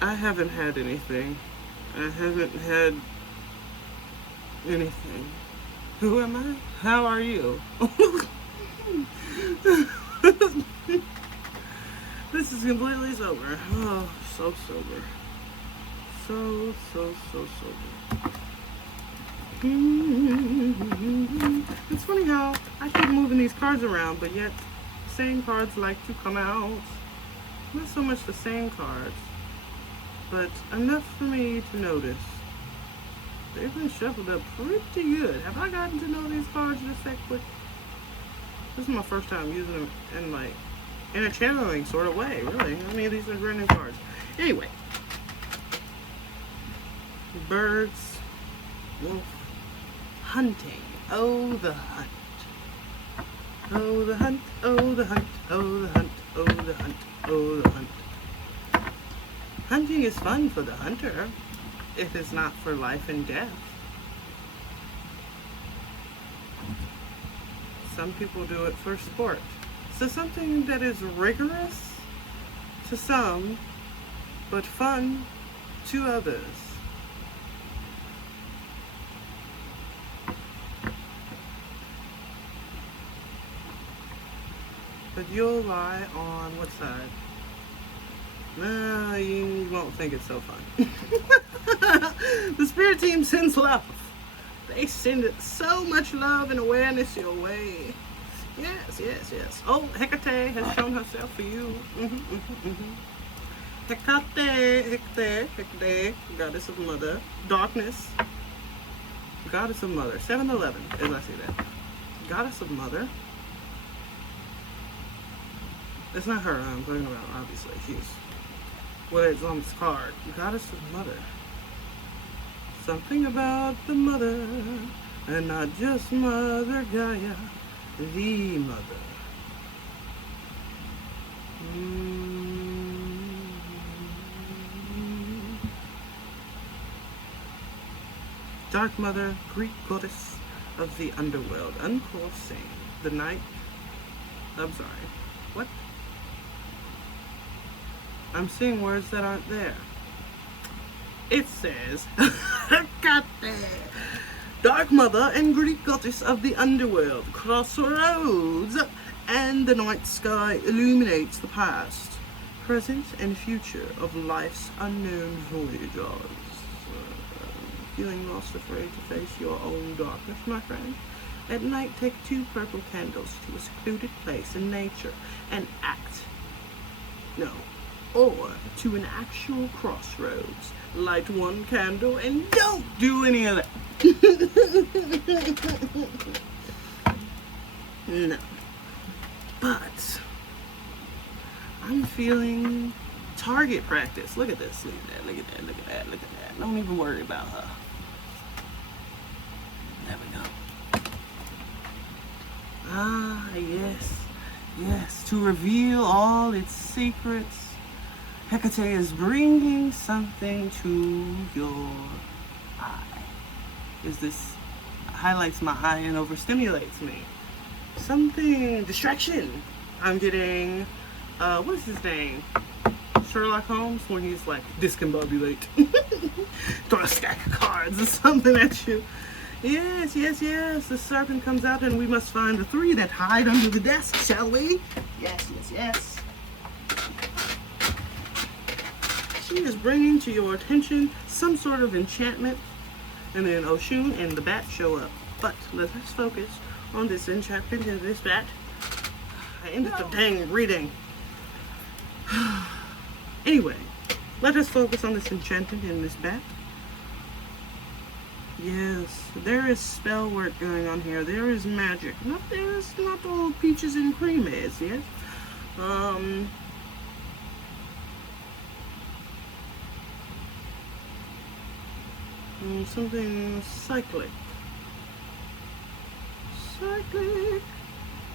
I haven't had anything. I haven't had anything. Who am I? How are you? This is completely sober. Oh, so sober. So sober. It's funny how I keep moving these cards around, but yet the same cards like to come out. Not so much the same cards, but enough for me to notice. They've been shuffled up pretty good. Have I gotten to know these cards just that quick? This is my first time using them in a channeling sort of way, really. I mean, these are brand new cards. Anyway. Birds, wolf, hunting. Oh, the hunt. Oh, the hunt, oh, the hunt, oh, the hunt. is fun for the hunter. It is not for life and death. Some people do it for sport. So something that is rigorous to some, but fun to others. But you'll lie on what side? No, you won't think it's so fun. The spirit team sends love. They send so much love and awareness your way. Yes, yes, yes. Oh, Hecate has shown herself for you. Hecate, goddess of mother. Darkness, goddess of mother. 7-11, as I see that. Goddess of mother. It's not her I'm talking about, obviously. She's what is on this card. Goddess of mother. Something about the mother, and not just Mother Gaia, the mother. Dark mother, Greek goddess of the underworld, uncrossing the night. I'm sorry. What? I'm seeing words that aren't there. It says, got there. Dark mother and Greek goddess of the underworld, crossroads, and the night sky illuminates the past, present, and future of life's unknown voyagers. Feeling lost, afraid to face your own darkness, my friend? At night, take 2 purple candles to a secluded place in nature and or to an actual crossroads. Light 1 candle and don't do any of that. No. But I'm feeling target practice. Look at this. Look at that. Look at that. Look at that. Look at that. Don't even worry about her. There we go. Ah, yes. Yes. To reveal all its secrets, Hecate is bringing something to your eye. This highlights my eye and overstimulates me. Something, distraction. I'm getting, what is his name? Sherlock Holmes, when he's like, discombobulate. Throw a stack of cards or something at you. Yes, yes, yes. The serpent comes out and we must find the 3 that hide under the desk, shall we? Yes, yes, yes. She is bringing to your attention some sort of enchantment, and then Oshun and the bat show up. But let us focus on this enchantment and this bat. I ended the dang reading. Anyway, let us focus on this enchantment and this bat. Yes, there is spell work going on here. There is magic. There is not all peaches and cream is, yes? Something cyclic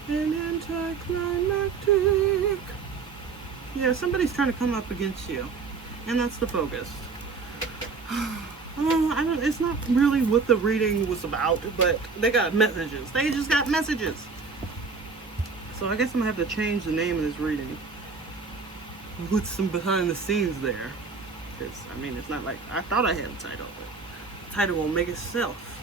and anticlimactic. Yeah, somebody's trying to come up against you, and that's the focus. It's not really what the reading was about, but they got messages. They just got messages. So I guess I'm gonna have to change the name of this reading. Put some behind the scenes there. Because, I mean, it's not like, I thought I had a title, but the title won't make itself.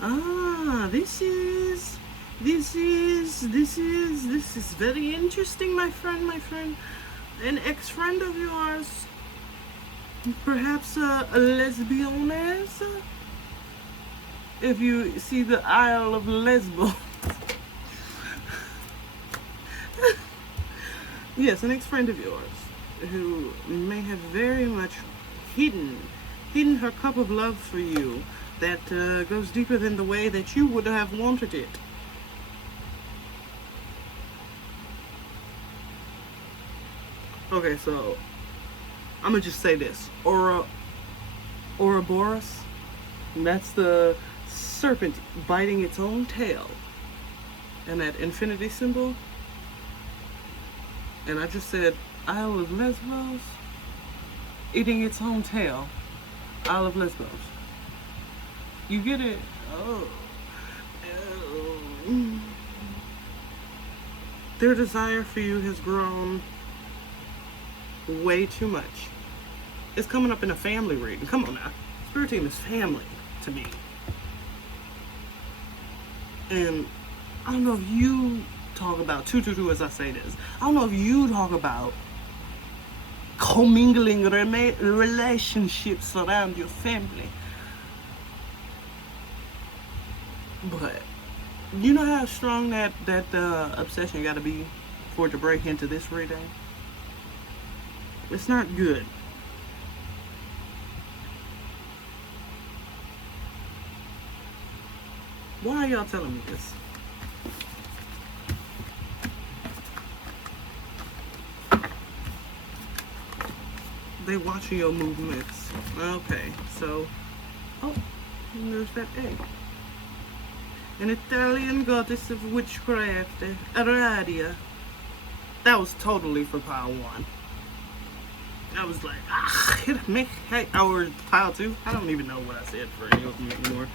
Ah, this is very interesting, my friend. An ex-friend of yours, perhaps a lesbianes, if you see the Isle of Lesbos. Yes, an ex-friend of yours who may have very much hidden her cup of love for you that goes deeper than the way that you would have wanted it. Okay, so I'm gonna just say this. Ouroboros, that's the serpent biting its own tail. and that infinity symbol. And I just said Isle of Lesbos eating its own tail. Isle of Lesbos. You get it? Oh. Their desire for you has grown way too much. It's coming up in a family reading. Come on now. Spirit team is family to me. And I don't know if you talk about 222 as I say this. I don't know if you talk about commingling relationships around your family. But you know how strong that obsession got to be for it to break into this reading? It's not good. Why are y'all telling me this? They watching your movements. Okay, so, oh, there's that egg. An Italian goddess of witchcraft, Aradia. That was totally for pile 1. I was like, hit me. Hey, or pile 2. I don't even know what I said for any of them anymore.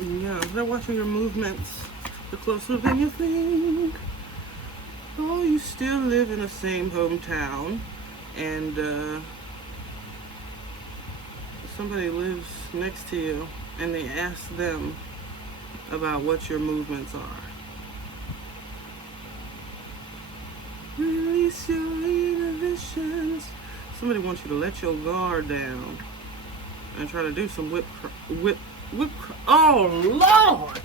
Yeah, they're watching your movements. The closer than you think. Oh, you still live in the same hometown, and somebody lives next to you, and they ask them about what your movements are. Release your inhibitions. Somebody wants you to let your guard down and try to do some whip. Oh, Lord!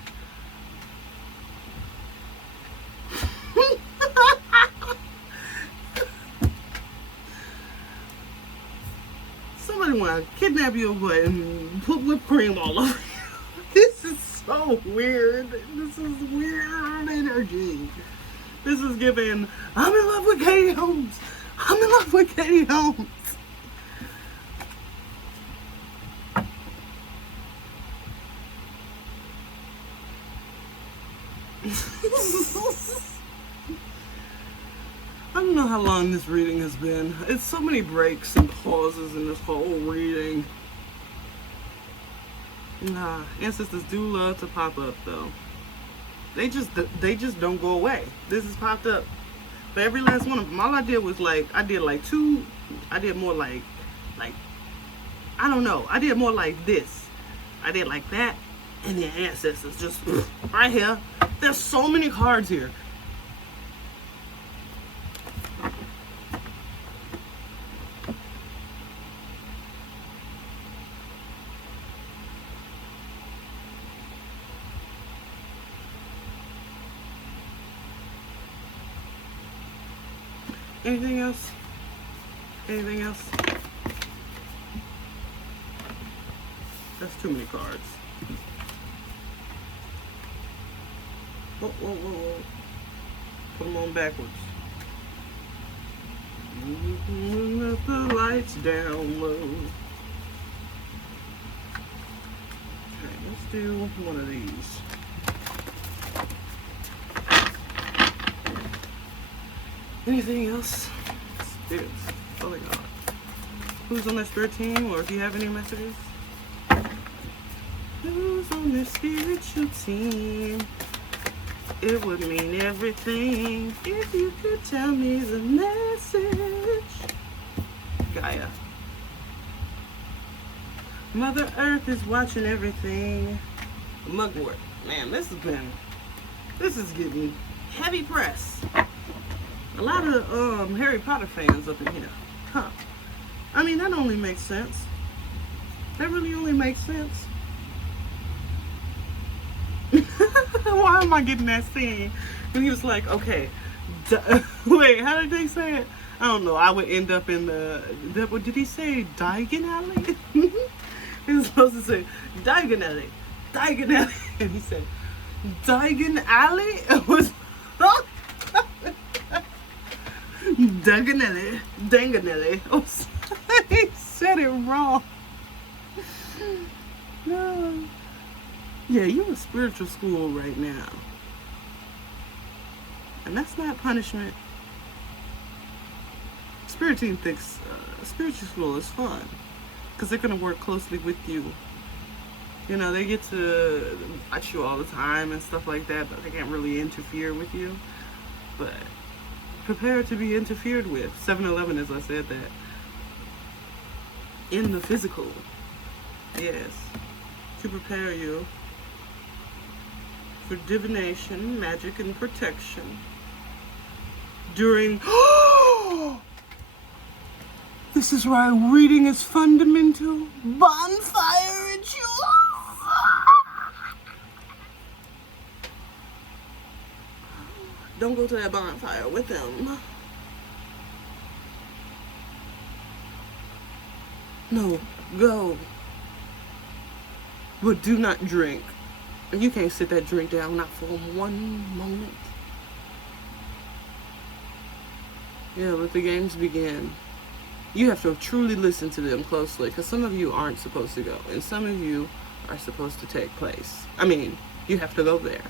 Somebody want to kidnap your butt and put whipped cream all over you. This is so weird. This is weird energy. This is giving, I'm in love with Katie Holmes. I'm in love with Katie Holmes. I don't know how long this reading has been. It's so many breaks and pauses in this whole reading. Nah, ancestors do love to pop up though. They just don't go away. This has popped up for every last one of them. All I did was I did more like, I don't know. I did more like this. I did like that, and the ancestors just right here. There's so many cards here. Anything else? Anything else? That's too many cards. Whoa, whoa, whoa, whoa. Put them on backwards. Let the lights down low. Okay, let's do one of these. Anything else? Spirits. Oh my God. Who's on their spirit team, or if you have any messages? Who's on their spiritual team? It would mean everything if you could tell me the message. Gaia. Mother Earth is watching everything. Mugwort. Man, this is getting heavy press. A lot of Harry Potter fans up in here. Huh. I mean, that only makes sense. That really only makes sense. Why am I getting that scene? And he was like, okay, wait, how did they say it? I don't know. I would end up in what did he say? Diagon Alley? He was supposed to say, Diagon Alley. Diagon Alley. And he said, Diagon Alley? It was... Danganelli. Danganelli. Oh, he said it wrong. No. Yeah, you're in spiritual school right now. And that's not punishment. Spirit team thinks spiritual school is fun because they're going to work closely with you. You know, they get to watch you all the time and stuff like that, but they can't really interfere with you. But prepare to be interfered with. 7-Eleven, as I said that. In the physical. Yes. To prepare you for divination, magic, and protection. During... This is why reading is fundamental. Bonfire ritual. Don't go to that bonfire with them. No, go. But do not drink. You can't sit that drink down, not for one moment. Yeah, let the games begin. You have to truly listen to them closely, because some of you aren't supposed to go, and some of you are supposed to take place. I mean, you have to go there.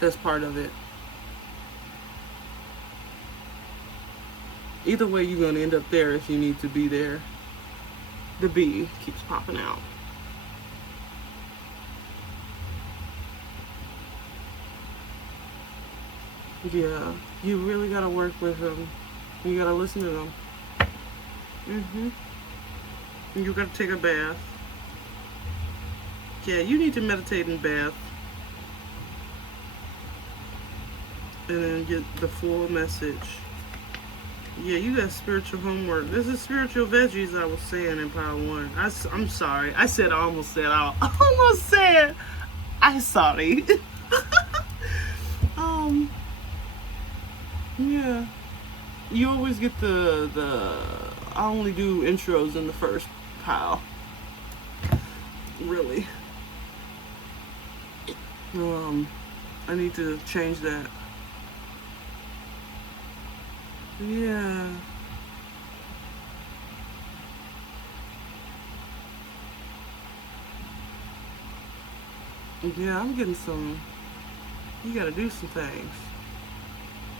That's part of it. Either way, you're going to end up there if you need to be there. The bee keeps popping out. Yeah, you really got to work with them. You got to listen to them. You got to take a bath. Yeah, you need to meditate in bath. And then get the full message. Yeah, you got spiritual homework. This is spiritual veggies I was saying in Power 1. I'm sorry. I almost said. I'm sorry. Yeah. You always get I only do intros in the first pile. Really. I need to change that. Yeah. Yeah, I'm getting some... You gotta do some things.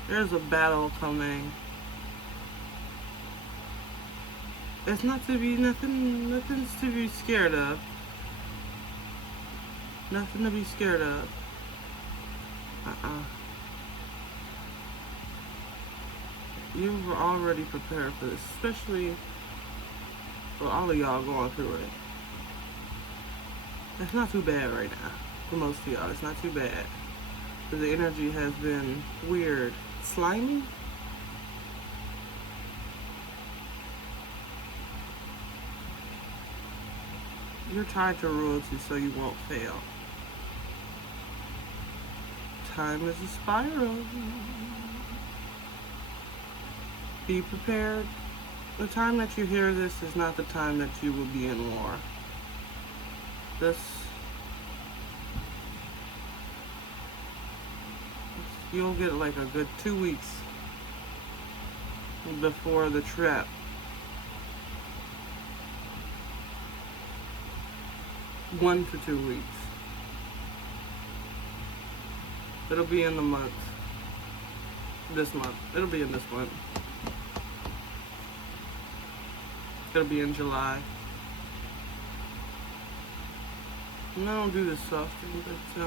There's a battle coming. It's not to be... Nothing's to be scared of. Nothing to be scared of. You were already prepared for this, especially for all of y'all going through it. It's not too bad right now. For most of y'all, it's not too bad. Because the energy has been weird. Slimy? You're tied to royalty so you won't fail. Time is a spiral. Be prepared. The time that you hear this is not the time that you will be in war. You'll get like a good 2 weeks before the trap. One to 2 weeks. It'll be in the month. This month. It'll be in this month. It'll be in July. And I don't do this often, but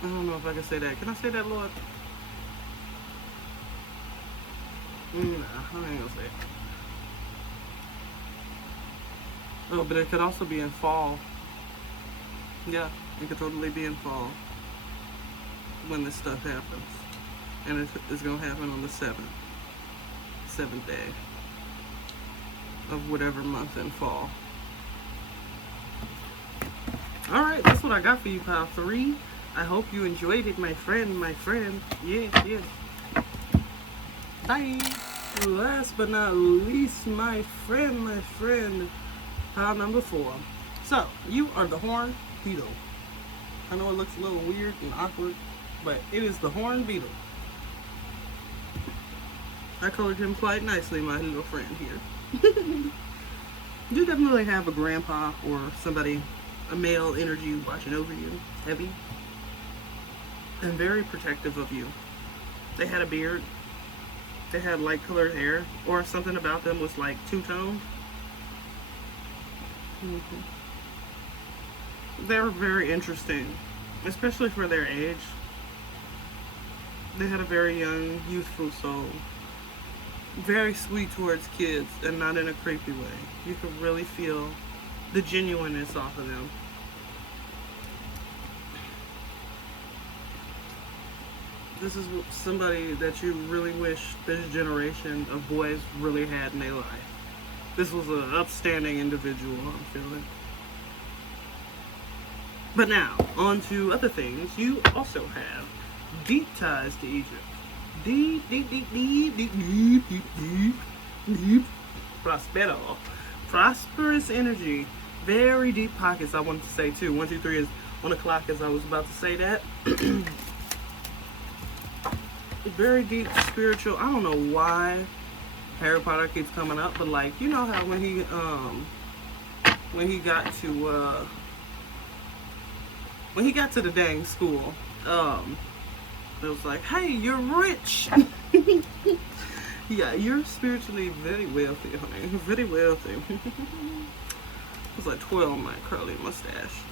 I don't know if I can say that. Can I say that, Lord? Nah, I ain't gonna say it. Oh, but it could also be in fall. Yeah, it could totally be in fall when this stuff happens. And it's gonna happen on the 7th day of whatever month in fall. Alright, that's what I got for you, pile 3. I hope you enjoyed it, my friend. Yeah. Bye. Last but not least, my friend, pile number 4. So, you are the horned beetle. I know it looks a little weird and awkward, but it is the horned beetle. I colored him quite nicely, my little friend here. You definitely have a grandpa or somebody, a male energy watching over you, heavy, and very protective of you. They had a beard, they had light colored hair, or something about them was like two-toned. They were very interesting, especially for their age. They had a very young, youthful soul. Very sweet towards kids and not in a creepy way. You could really feel the genuineness off of them. This is somebody that you really wish this generation of boys really had in their life. This was an upstanding individual, I'm feeling. But now, on to other things. You also have deep ties to Egypt. Deep. Prospero. Prosperous energy. Very deep pockets, I wanted to say too. 1, 2, 3 is on the clock as I was about to say that. Very deep spiritual. I don't know why Harry Potter keeps coming up, but like, you know how when he got to the dang school, it was like, hey, you're rich. Yeah, you're spiritually very wealthy, honey. Very wealthy. It's like twirl on my curly mustache.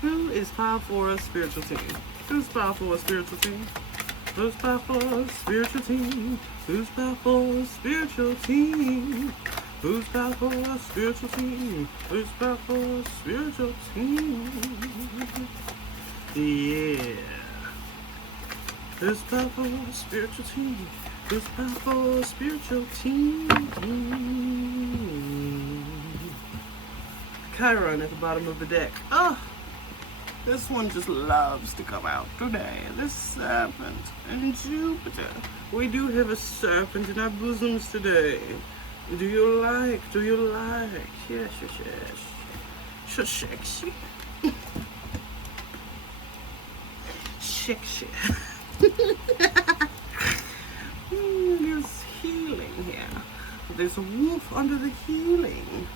Who is powerful for a spiritual team? Who's powerful for a spiritual team? Who's powerful for a spiritual team? Who's powerful for a spiritual team? Who's powerful for a spiritual team? Who's powerful for a spiritual team? Yeah. Who's powerful for a spiritual team? Who's powerful for a spiritual team? Chiron at the bottom of the deck. Oh, this one just loves to come out today. This serpent and Jupiter. We do have a serpent in our bosoms today. Do you like? Do you like? Yes. So sexy. Sexy. There's healing here. There's a wolf under the healing.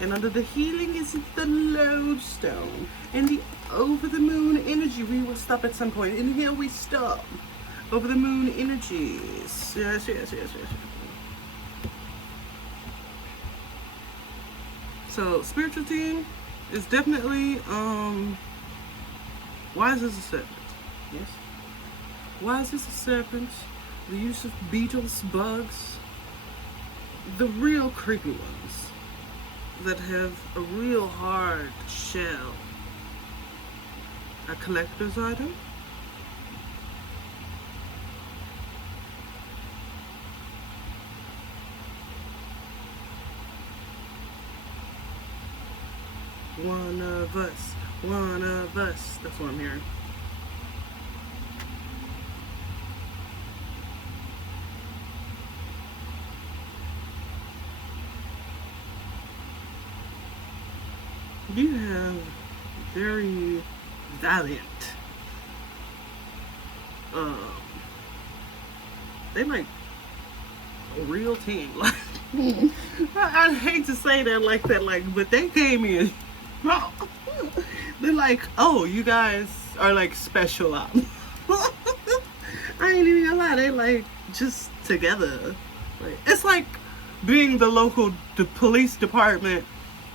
And under the healing is the lodestone. And the over the moon energy. We will stop at some point. And here we stop. Over the moon energies. Yes. So spiritual team is definitely wise as a serpent. Yes. Wise as a serpent. The use of beetles, bugs. The real creepy ones that have a real hard shell. A collector's item. One of us. That's what I'm hearing. You have very valiant. They like a real team. Like I hate to say that like that, like, but they came in. They're like, oh, you guys are like special ops. I ain't even gonna lie, they like just together. Like, it's like being the police department,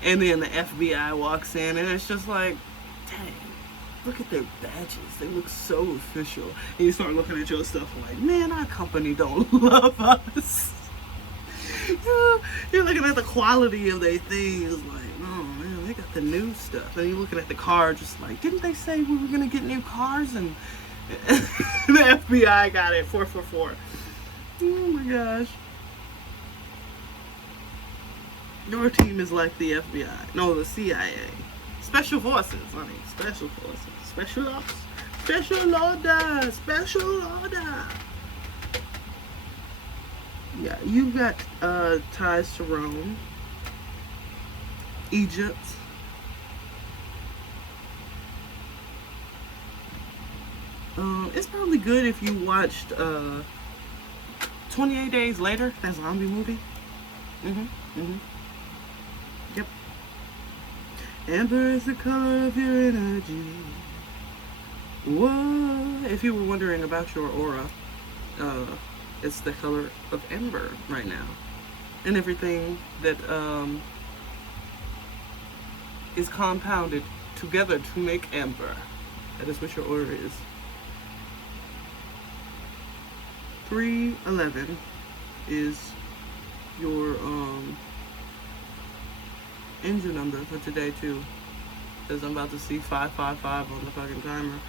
and then the FBI walks in, and it's just like, dang, look at their badges. They look so official. And you start looking at your stuff like, man, our company don't love us. You're looking at the quality of their things, like, oh man, they got the new stuff. And you're looking at the car, just like, didn't they say we were gonna get new cars? And the FBI got it 444. Oh my gosh. Your team is like the FBI. No, the CIA. Special forces, honey. Special forces. Special ops. Special order. Special order. Yeah, you've got ties to Rome, Egypt. It's probably good if you watched 28 Days Later, that zombie movie. Amber is the color of your energy. Whoa. If you were wondering about your aura, it's the color of amber right now. And everything that is compounded together to make amber. That is what your aura is. 311 is your angel number for today too. Because I'm about to see 555 on the fucking timer.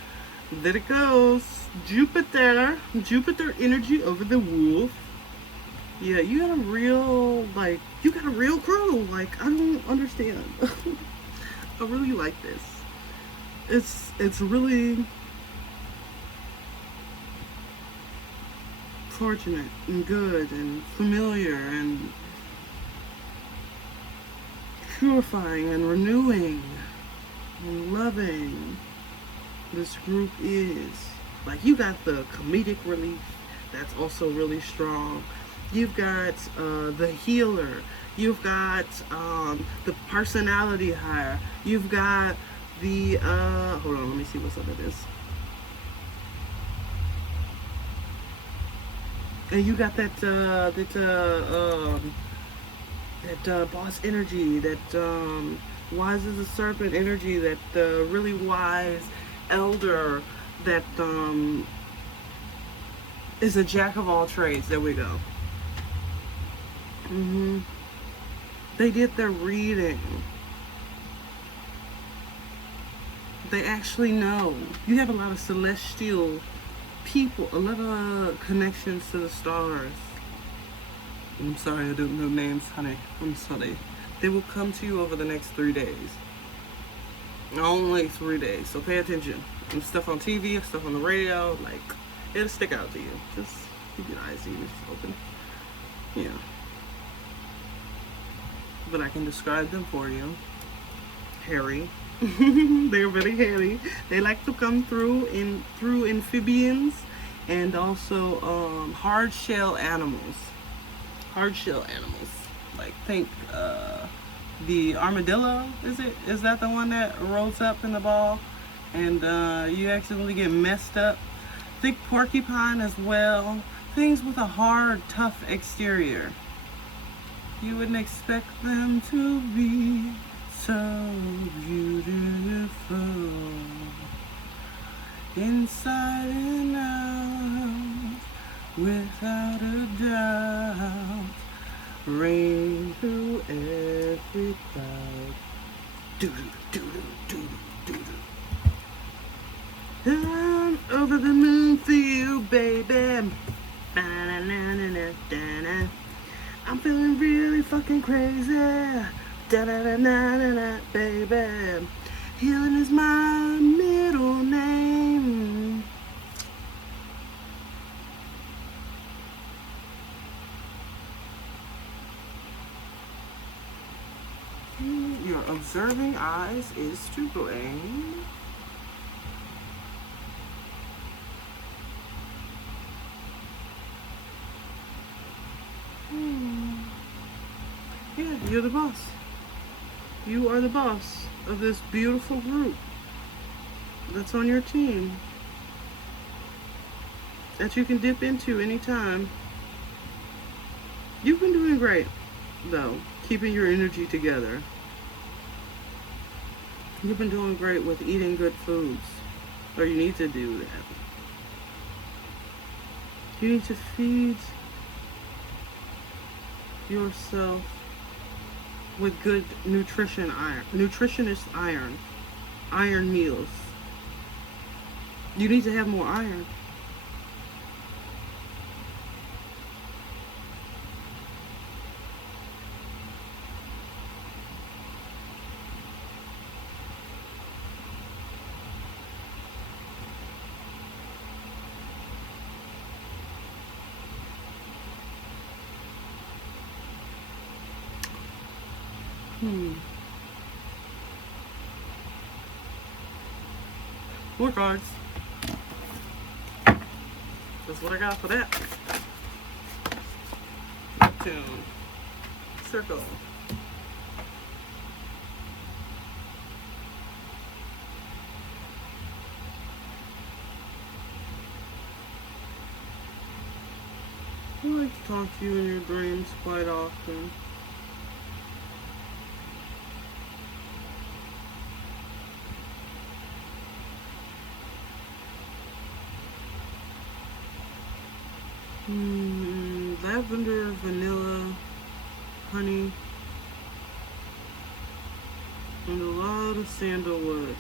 There it goes. Jupiter energy over the wolf. Yeah, you got a real, like, you got a real crew. Like, I don't understand. I really like this. It's really fortunate and good and familiar and purifying and renewing and loving. This group is. Like, you got the comedic relief that's also really strong. You've got the healer. You've got the personality higher. You've got the hold on, let me see what's under this. And you got that boss energy, that wise as a serpent energy, that really wise elder, that is a jack of all trades. There we go. They did their reading. They actually know. You have a lot of celestial people, a lot of connections to the stars. I'm sorry, I don't know names, honey. I'm sorry. They will come to you over the next 3 days. Only 3 days, so pay attention. And stuff on TV, stuff on the radio, like, it'll stick out to you. Just keep your eyes and ears open. Yeah. But I can describe them for you. Hairy. They're very hairy. They like to come through amphibians and also hard shell animals. Hard shell animals. Like, think the armadillo, is that the one that rolls up in the ball and you accidentally get messed up? Think porcupine as well. Things with a hard, tough exterior. You wouldn't expect them to be so beautiful inside and out, without a doubt. Rain through every cloud. Down over the moon for you, baby. I'm feeling really fucking crazy. Da-da-da-da-da-da, baby. Healing is my middle name. Your observing eyes is to blame. Yeah, you're the boss. You are the boss of this beautiful group that's on your team that you can dip into anytime. You've been doing great, though, keeping your energy together. You've been doing great with eating good foods, or you need to do that. You need to feed yourself with good nutritionist iron meals. You need to have more iron. More cards. That's what I got for that. Neptune. Circle. talk to you in your dreams quite often. Lavender, vanilla, honey, and a lot of sandalwood.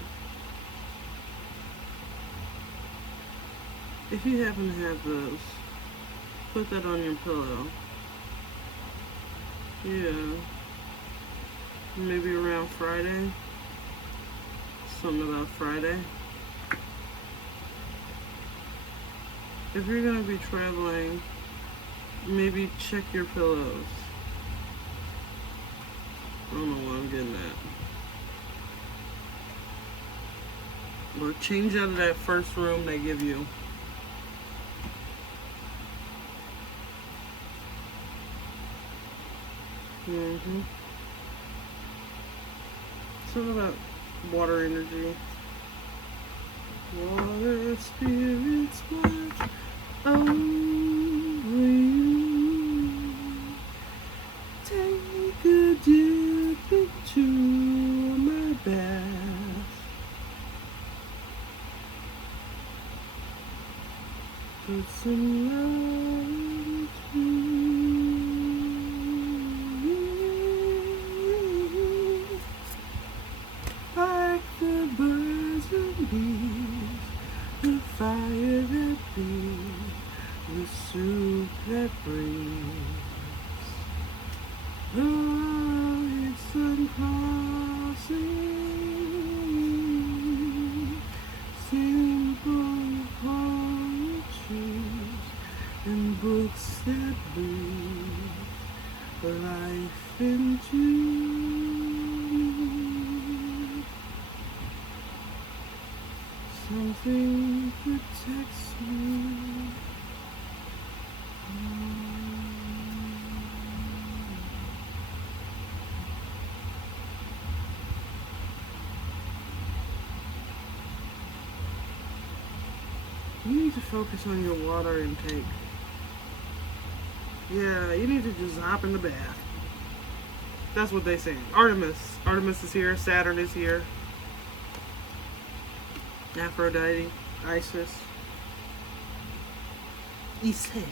If you happen to have those, put that on your pillow. Yeah. Maybe around Friday. Something about Friday. If you're going to be traveling, maybe check your pillows. I don't know what I'm getting at. Or change out of that first room they give you. Something about water energy. Water spirits watch over you. Take a dip into my bath. Put some love to like the birds and bees, the fire that beats, the soup that breathes. Oh, it's uncrossing, simple poetries and books that breathe life into me. Something protects me. You need to focus on your water intake. Yeah, you need to just hop in the bath. That's what they say. Artemis is here. Saturn is here. Aphrodite, Isis. Isis.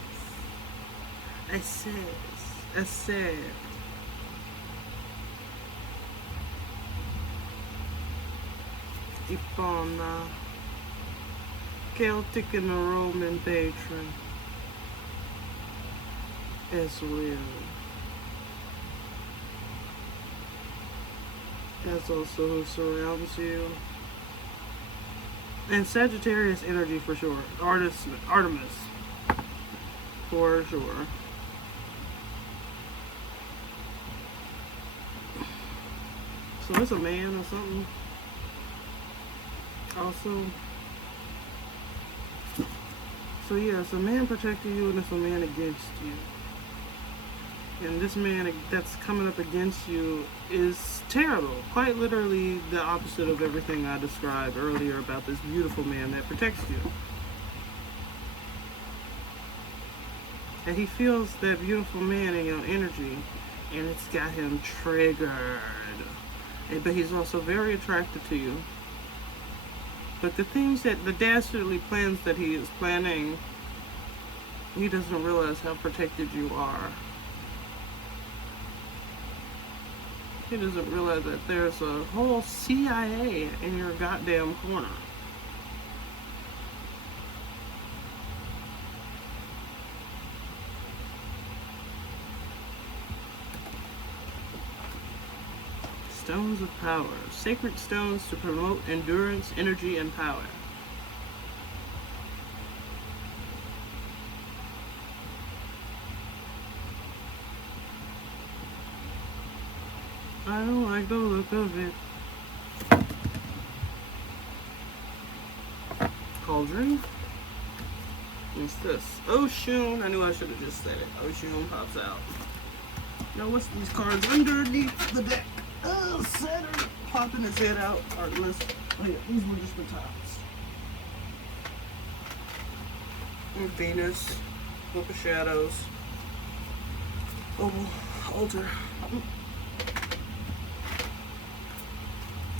Ipona. Celtic and the Roman patron as well. That's also who surrounds you. And Sagittarius energy for sure. Artemis. For sure. So it's a man or something. Also. So yeah, it's a man protecting you and it's a man against you. And this man that's coming up against you is terrible. Quite literally the opposite of everything I described earlier about this beautiful man that protects you. And he feels that beautiful man in your energy and it's got him triggered. But he's also very attracted to you. But the dastardly plans that he is planning, he doesn't realize how protected you are. He doesn't realize that there's a whole CIA in your goddamn corner. Stones of power. Sacred stones to promote endurance, energy, and power. I don't like the look of it. Cauldron. What's this? Ocean. I knew I should have just said it. Ocean pops out. Now what's these cards underneath the deck? Oh, Saturn popping his head out. Artemis. Oh yeah, these were just the tops. And Venus. Book of Shadows. Oh,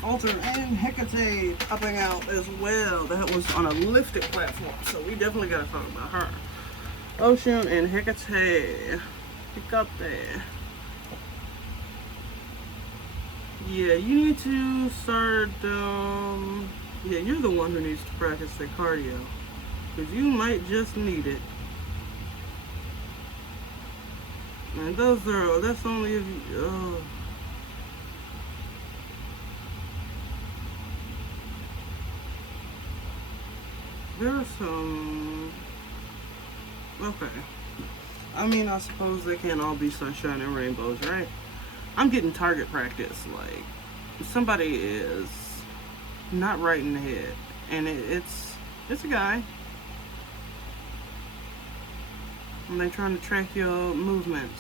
Alter and Hecate popping out as well. That was on a lifted platform, so we definitely gotta talk about her. Ocean and Hecate. Hecate. Yeah, you need to start, yeah, you're the one who needs to practice the cardio. Because you might just need it. And that's only if you, there are some, okay. I mean, I suppose they can't all be sunshine and rainbows, right? I'm getting target practice. Like, somebody is not right in the head. And it's a guy. And they're trying to track your movements,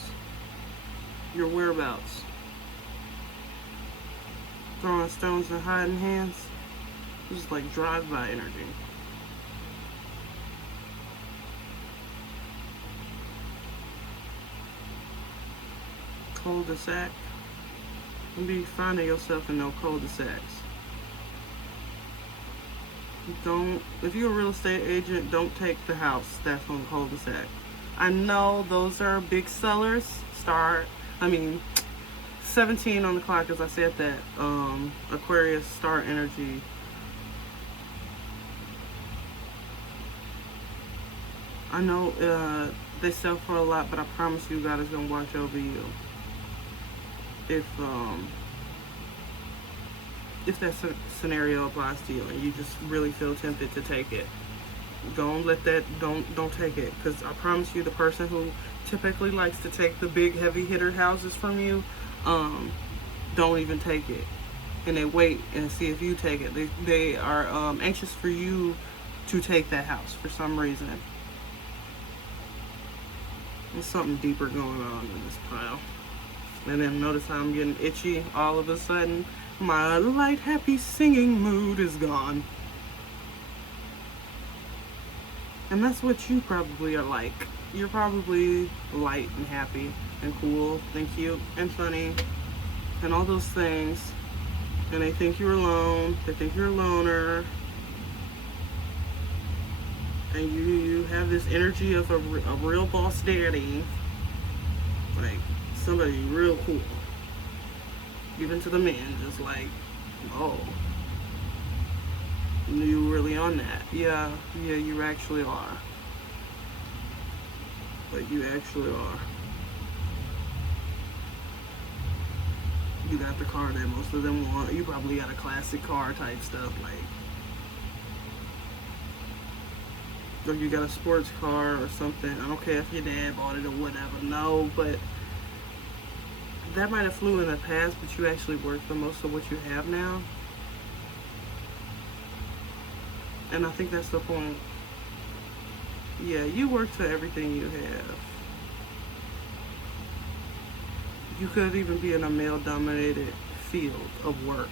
your whereabouts. Throwing stones and hiding hands. This is like drive-by energy. Cul-de-sac. You'll be finding yourself in no cul-de-sacs. Don't, if you're a real estate agent, don't take the house that's on the cul-de-sac. I know those are big sellers. 17 on the clock, as I said that. Aquarius, star energy. I know they sell for a lot, but I promise you God is going to watch over you. If that scenario applies to you and you just really feel tempted to take it, don't take it, because I promise you the person who typically likes to take the big heavy hitter houses from you, don't even take it, and they wait and see if you take it. They are anxious for you to take that house for some reason. There's something deeper going on in this pile. And then notice how I'm getting itchy all of a sudden. My light, happy singing mood is gone. And that's what you probably are like. You're probably light and happy and cool and cute and funny and all those things. And they think you're alone. They think you're a loner. And you have this energy of a real boss daddy. Like, somebody real cool. Even to the men, just like, oh, you really on that? Yeah, you actually are. Like, you actually are. You got the car that most of them want. You probably got a classic car type stuff, like, or you got a sports car or something. I don't care if your dad bought it or whatever. No, but that might have flew in the past, but you actually work for most of what you have now. And I think that's the point. Yeah, you work for everything you have. You could even be in a male-dominated field of work.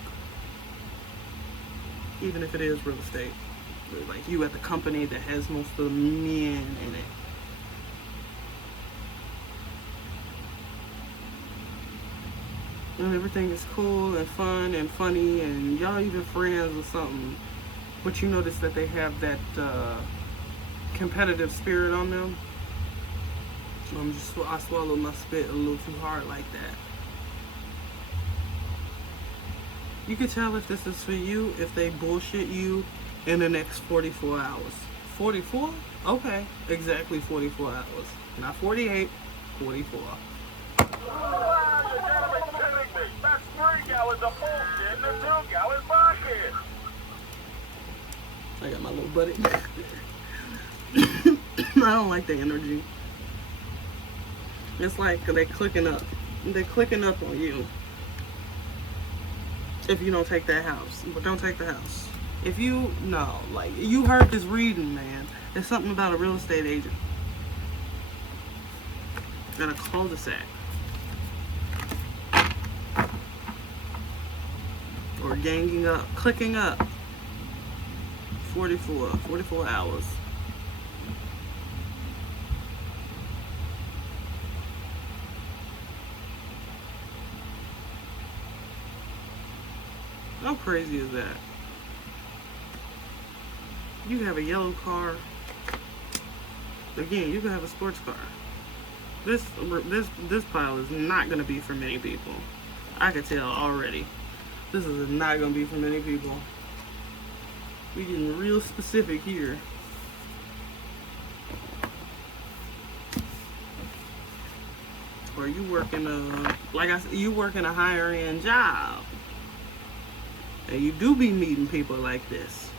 Even if it is real estate. Like, you at the company that has most of the men in it. And everything is cool and fun and funny, and y'all even friends or something. But you notice that they have that competitive spirit on them. I swallowed my spit a little too hard like that. You can tell if this is for you if they bullshit you in the next 44 hours. 44? Okay, exactly 44 hours. Not 48, 44. That's 3 gallons of bullshit and a 2-gallon bucket. I got my little buddy. I don't like the energy. It's like they're clicking up. They're clicking up on you. If you don't take that house. But don't take the house. If you, no, like, you heard this reading, man. There's something about a real estate agent. Got a cul-de-sac. Or ganging up, clicking up. 44 hours. How crazy is that? You can have a yellow car. Again, you can have a sports car. This pile is not gonna be for many people. I can tell already. This is not gonna be for many people. We getting real specific here. Or you working like I said, you working a higher end job, and you do be meeting people like this.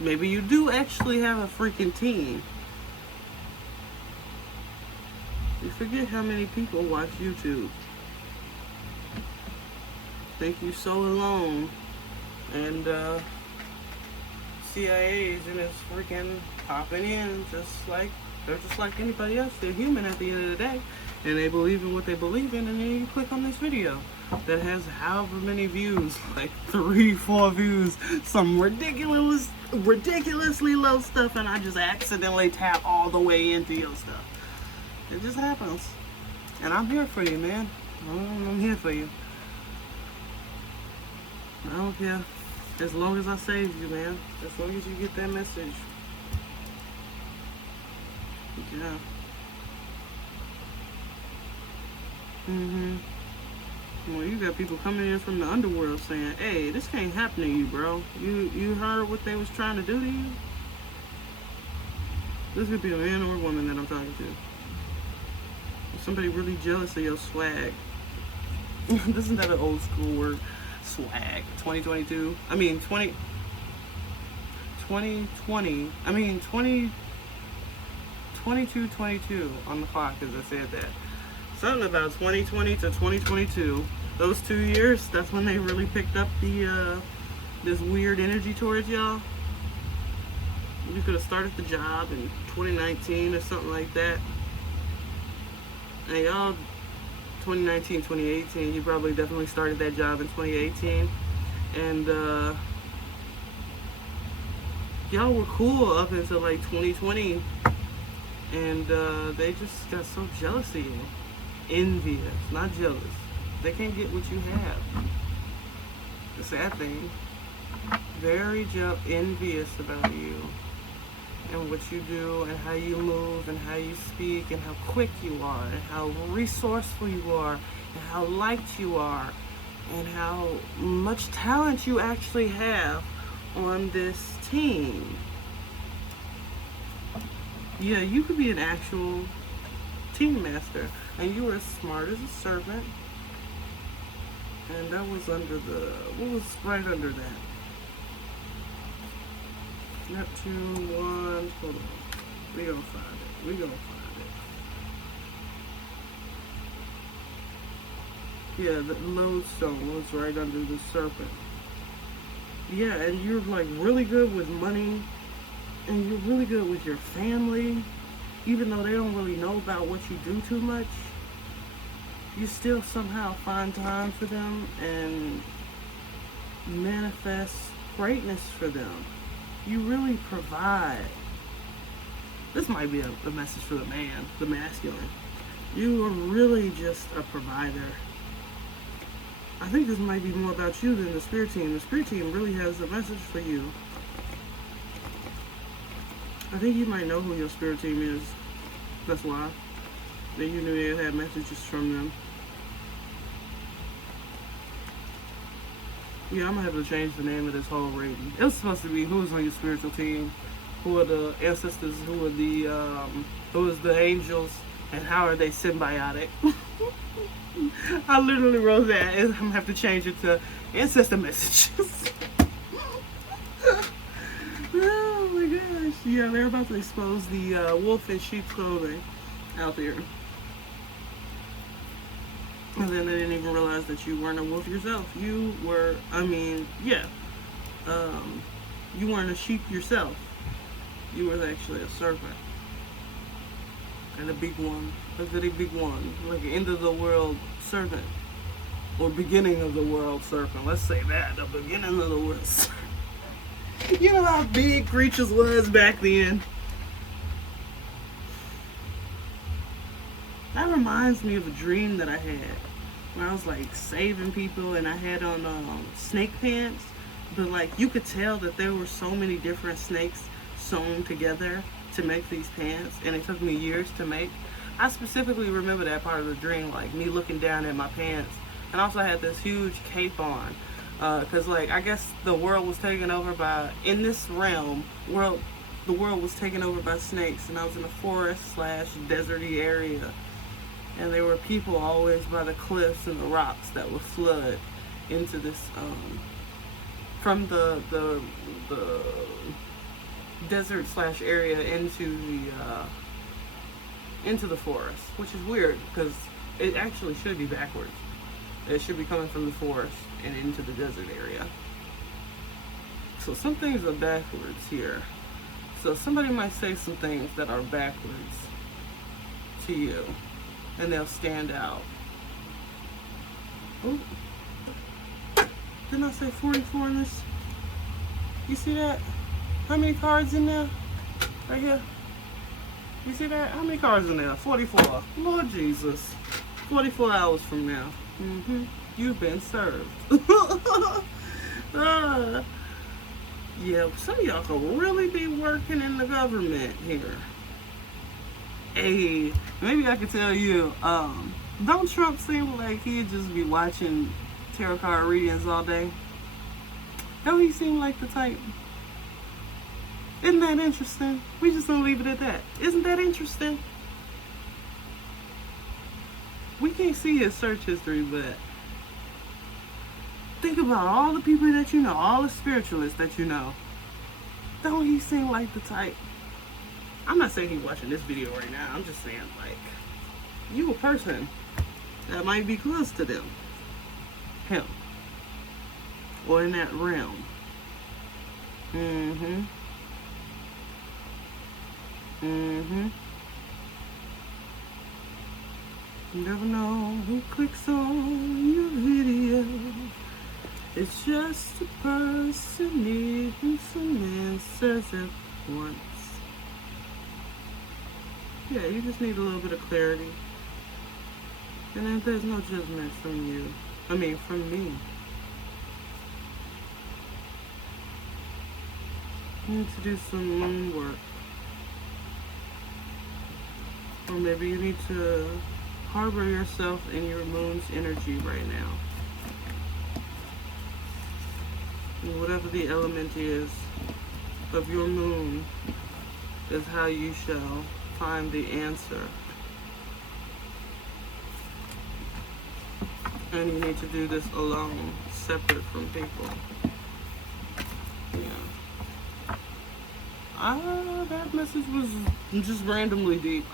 Maybe you do actually have a freaking team. You forget how many people watch YouTube. Think you so alone, and CIA agent is freaking popping in they're just like anybody else. They're human at the end of the day, and they believe in what they believe in. And then you click on this video that has however many views, like 3-4 views, some ridiculously low stuff, and I just accidentally tap all the way into your stuff. It just happens, and I'm here for you, man. I'm here for you. I don't care. As long as I save you, man. As long as you get that message. Yeah. Well, you got people coming in from the underworld saying, hey, this can't happen to you, bro. You heard what they was trying to do to you? This could be a man or a woman that I'm talking to. Somebody really jealous of your swag. Isn't that an old school word? Swag. 2022. I mean 2020. I mean 22 on the clock as I said that. Something about 2020 to 2022. Those 2 years, that's when they really picked up the this weird energy towards y'all. You could have started the job in 2019 or something like that. And y'all, 2019, 2018, you probably definitely started that job in 2018. And y'all were cool up until like 2020. And they just got so jealous of you. Envious, not jealous. They can't get what you have. The sad thing. Very envious about you. And what you do, and how you move, and how you speak, and how quick you are, and how resourceful you are, and how liked you are, and how much talent you actually have on this team. Yeah, you could be an actual team master, and you were as smart as a servant, and that was under what was right under that? Neptune 1, hold on. We gonna find it. Yeah, the lodestone was right under the serpent. Yeah, and you're like really good with money, and you're really good with your family. Even though they don't really know about what you do too much, you still somehow find time for them and manifest greatness for them. You really provide. This might be a message for the man, the masculine. You are really just a provider. I think this might be more about you than the spirit team. The spirit team really has a message for you. I think you might know who your spirit team is. That's why. Then you knew they had messages from them. Yeah, I'm gonna have to change the name of this whole reading. It was supposed to be who's on your spiritual team, who are the ancestors, who is the angels, and how are they symbiotic. I literally wrote that, and I'm gonna have to change it to ancestor messages. Oh my gosh. Yeah, they're about to expose the wolf in sheep's clothing out there. And then they didn't even realize that you weren't a wolf yourself. You were, you weren't a sheep yourself. You were actually a serpent. And a big one. A very big one. Like an end of the world serpent. Or beginning of the world serpent. Let's say that. The beginning of the world serpent. You know how big creatures was back then? That reminds me of a dream that I had when I was like saving people, and I had on snake pants, but like you could tell that there were so many different snakes sewn together to make these pants, and it took me years to make. I specifically remember that part of the dream, like me looking down at my pants, and I also had this huge cape on, because like I guess the world was taken over by, in this realm, the world was taken over by snakes, and I was in a forest / deserty area, and there were people always by the cliffs and the rocks that would flood into this from the desert / area into the forest, which is weird because it actually should be backwards. It should be coming from the forest and into the desert area. So some things are backwards here. So somebody might say some things that are backwards to you, and they'll stand out. Oh, didn't I say 44 in this? You see that? How many cards in there? Right here. You see that? How many cards in there? 44. Lord Jesus. 44 hours from now. You've been served. Yeah, some of y'all could really be working in the government here. Hey, maybe I could tell you, don't Trump seem like he'd just be watching tarot card readings all day? Don't he seem like the type? Isn't that interesting? We just don't leave it at that. Isn't that interesting? We can't see his search history, but think about all the people that you know, all the spiritualists that you know. Don't he seem like the type? I'm not saying he's watching this video right now. I'm just saying, like, you a person that might be close to them. Him. Or in that realm. You never know who clicks on your video. It's just a person needing some answers at once. Yeah, you just need a little bit of clarity. And then there's no judgment from you. I mean, from me. You need to do some moon work. Or maybe you need to harbor yourself in your moon's energy right now. And whatever the element is of your moon is how you shall find the answer. And you need to do this alone, separate from people. Yeah. That message was just randomly deep.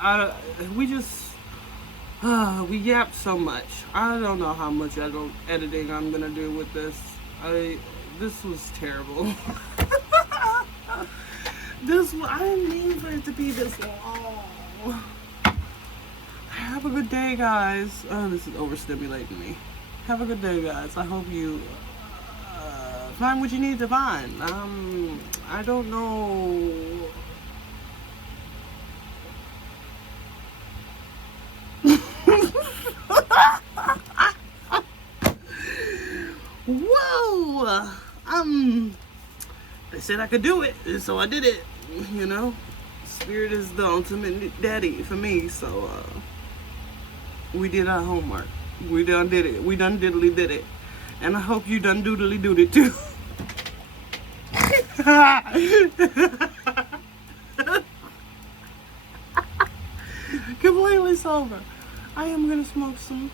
We yapped so much. I don't know how much editing I'm gonna do with this. This was terrible. I didn't mean for it to be this long. Have a good day, guys. This is overstimulating me. Have a good day, guys. I hope you find what you need to find. I don't know. Whoa! They said I could do it, so I did it. You know, Spirit is the ultimate daddy for me, so we did our homework. We done did it. We done diddly did it, and I hope you done doodly dood it too. Completely sober. I am gonna smoke some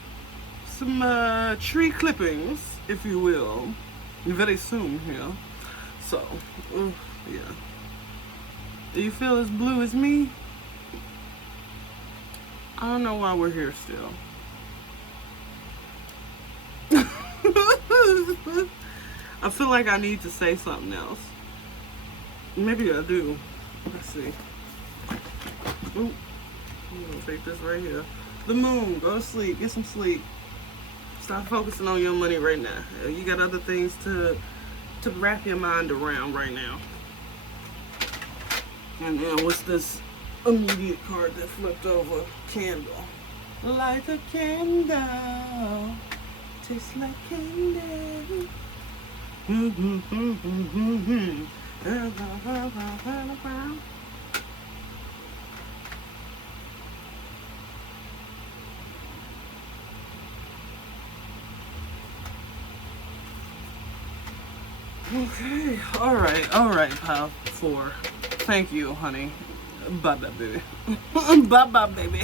tree clippings, if you will, very soon here. So, yeah. Do you feel as blue as me? I don't know why we're here still. I feel like I need to say something else. Maybe I do. Let's see. Ooh. I'm gonna take this right here. The moon. Go to sleep. Get some sleep. Stop focusing on your money right now. You got other things to wrap your mind around right now. And then what's this immediate card that flipped over? Candle. Light a candle. Tastes like candy. Okay, all right, pal. 4. Thank you, honey. Bye bye, baby. Bye bye, baby.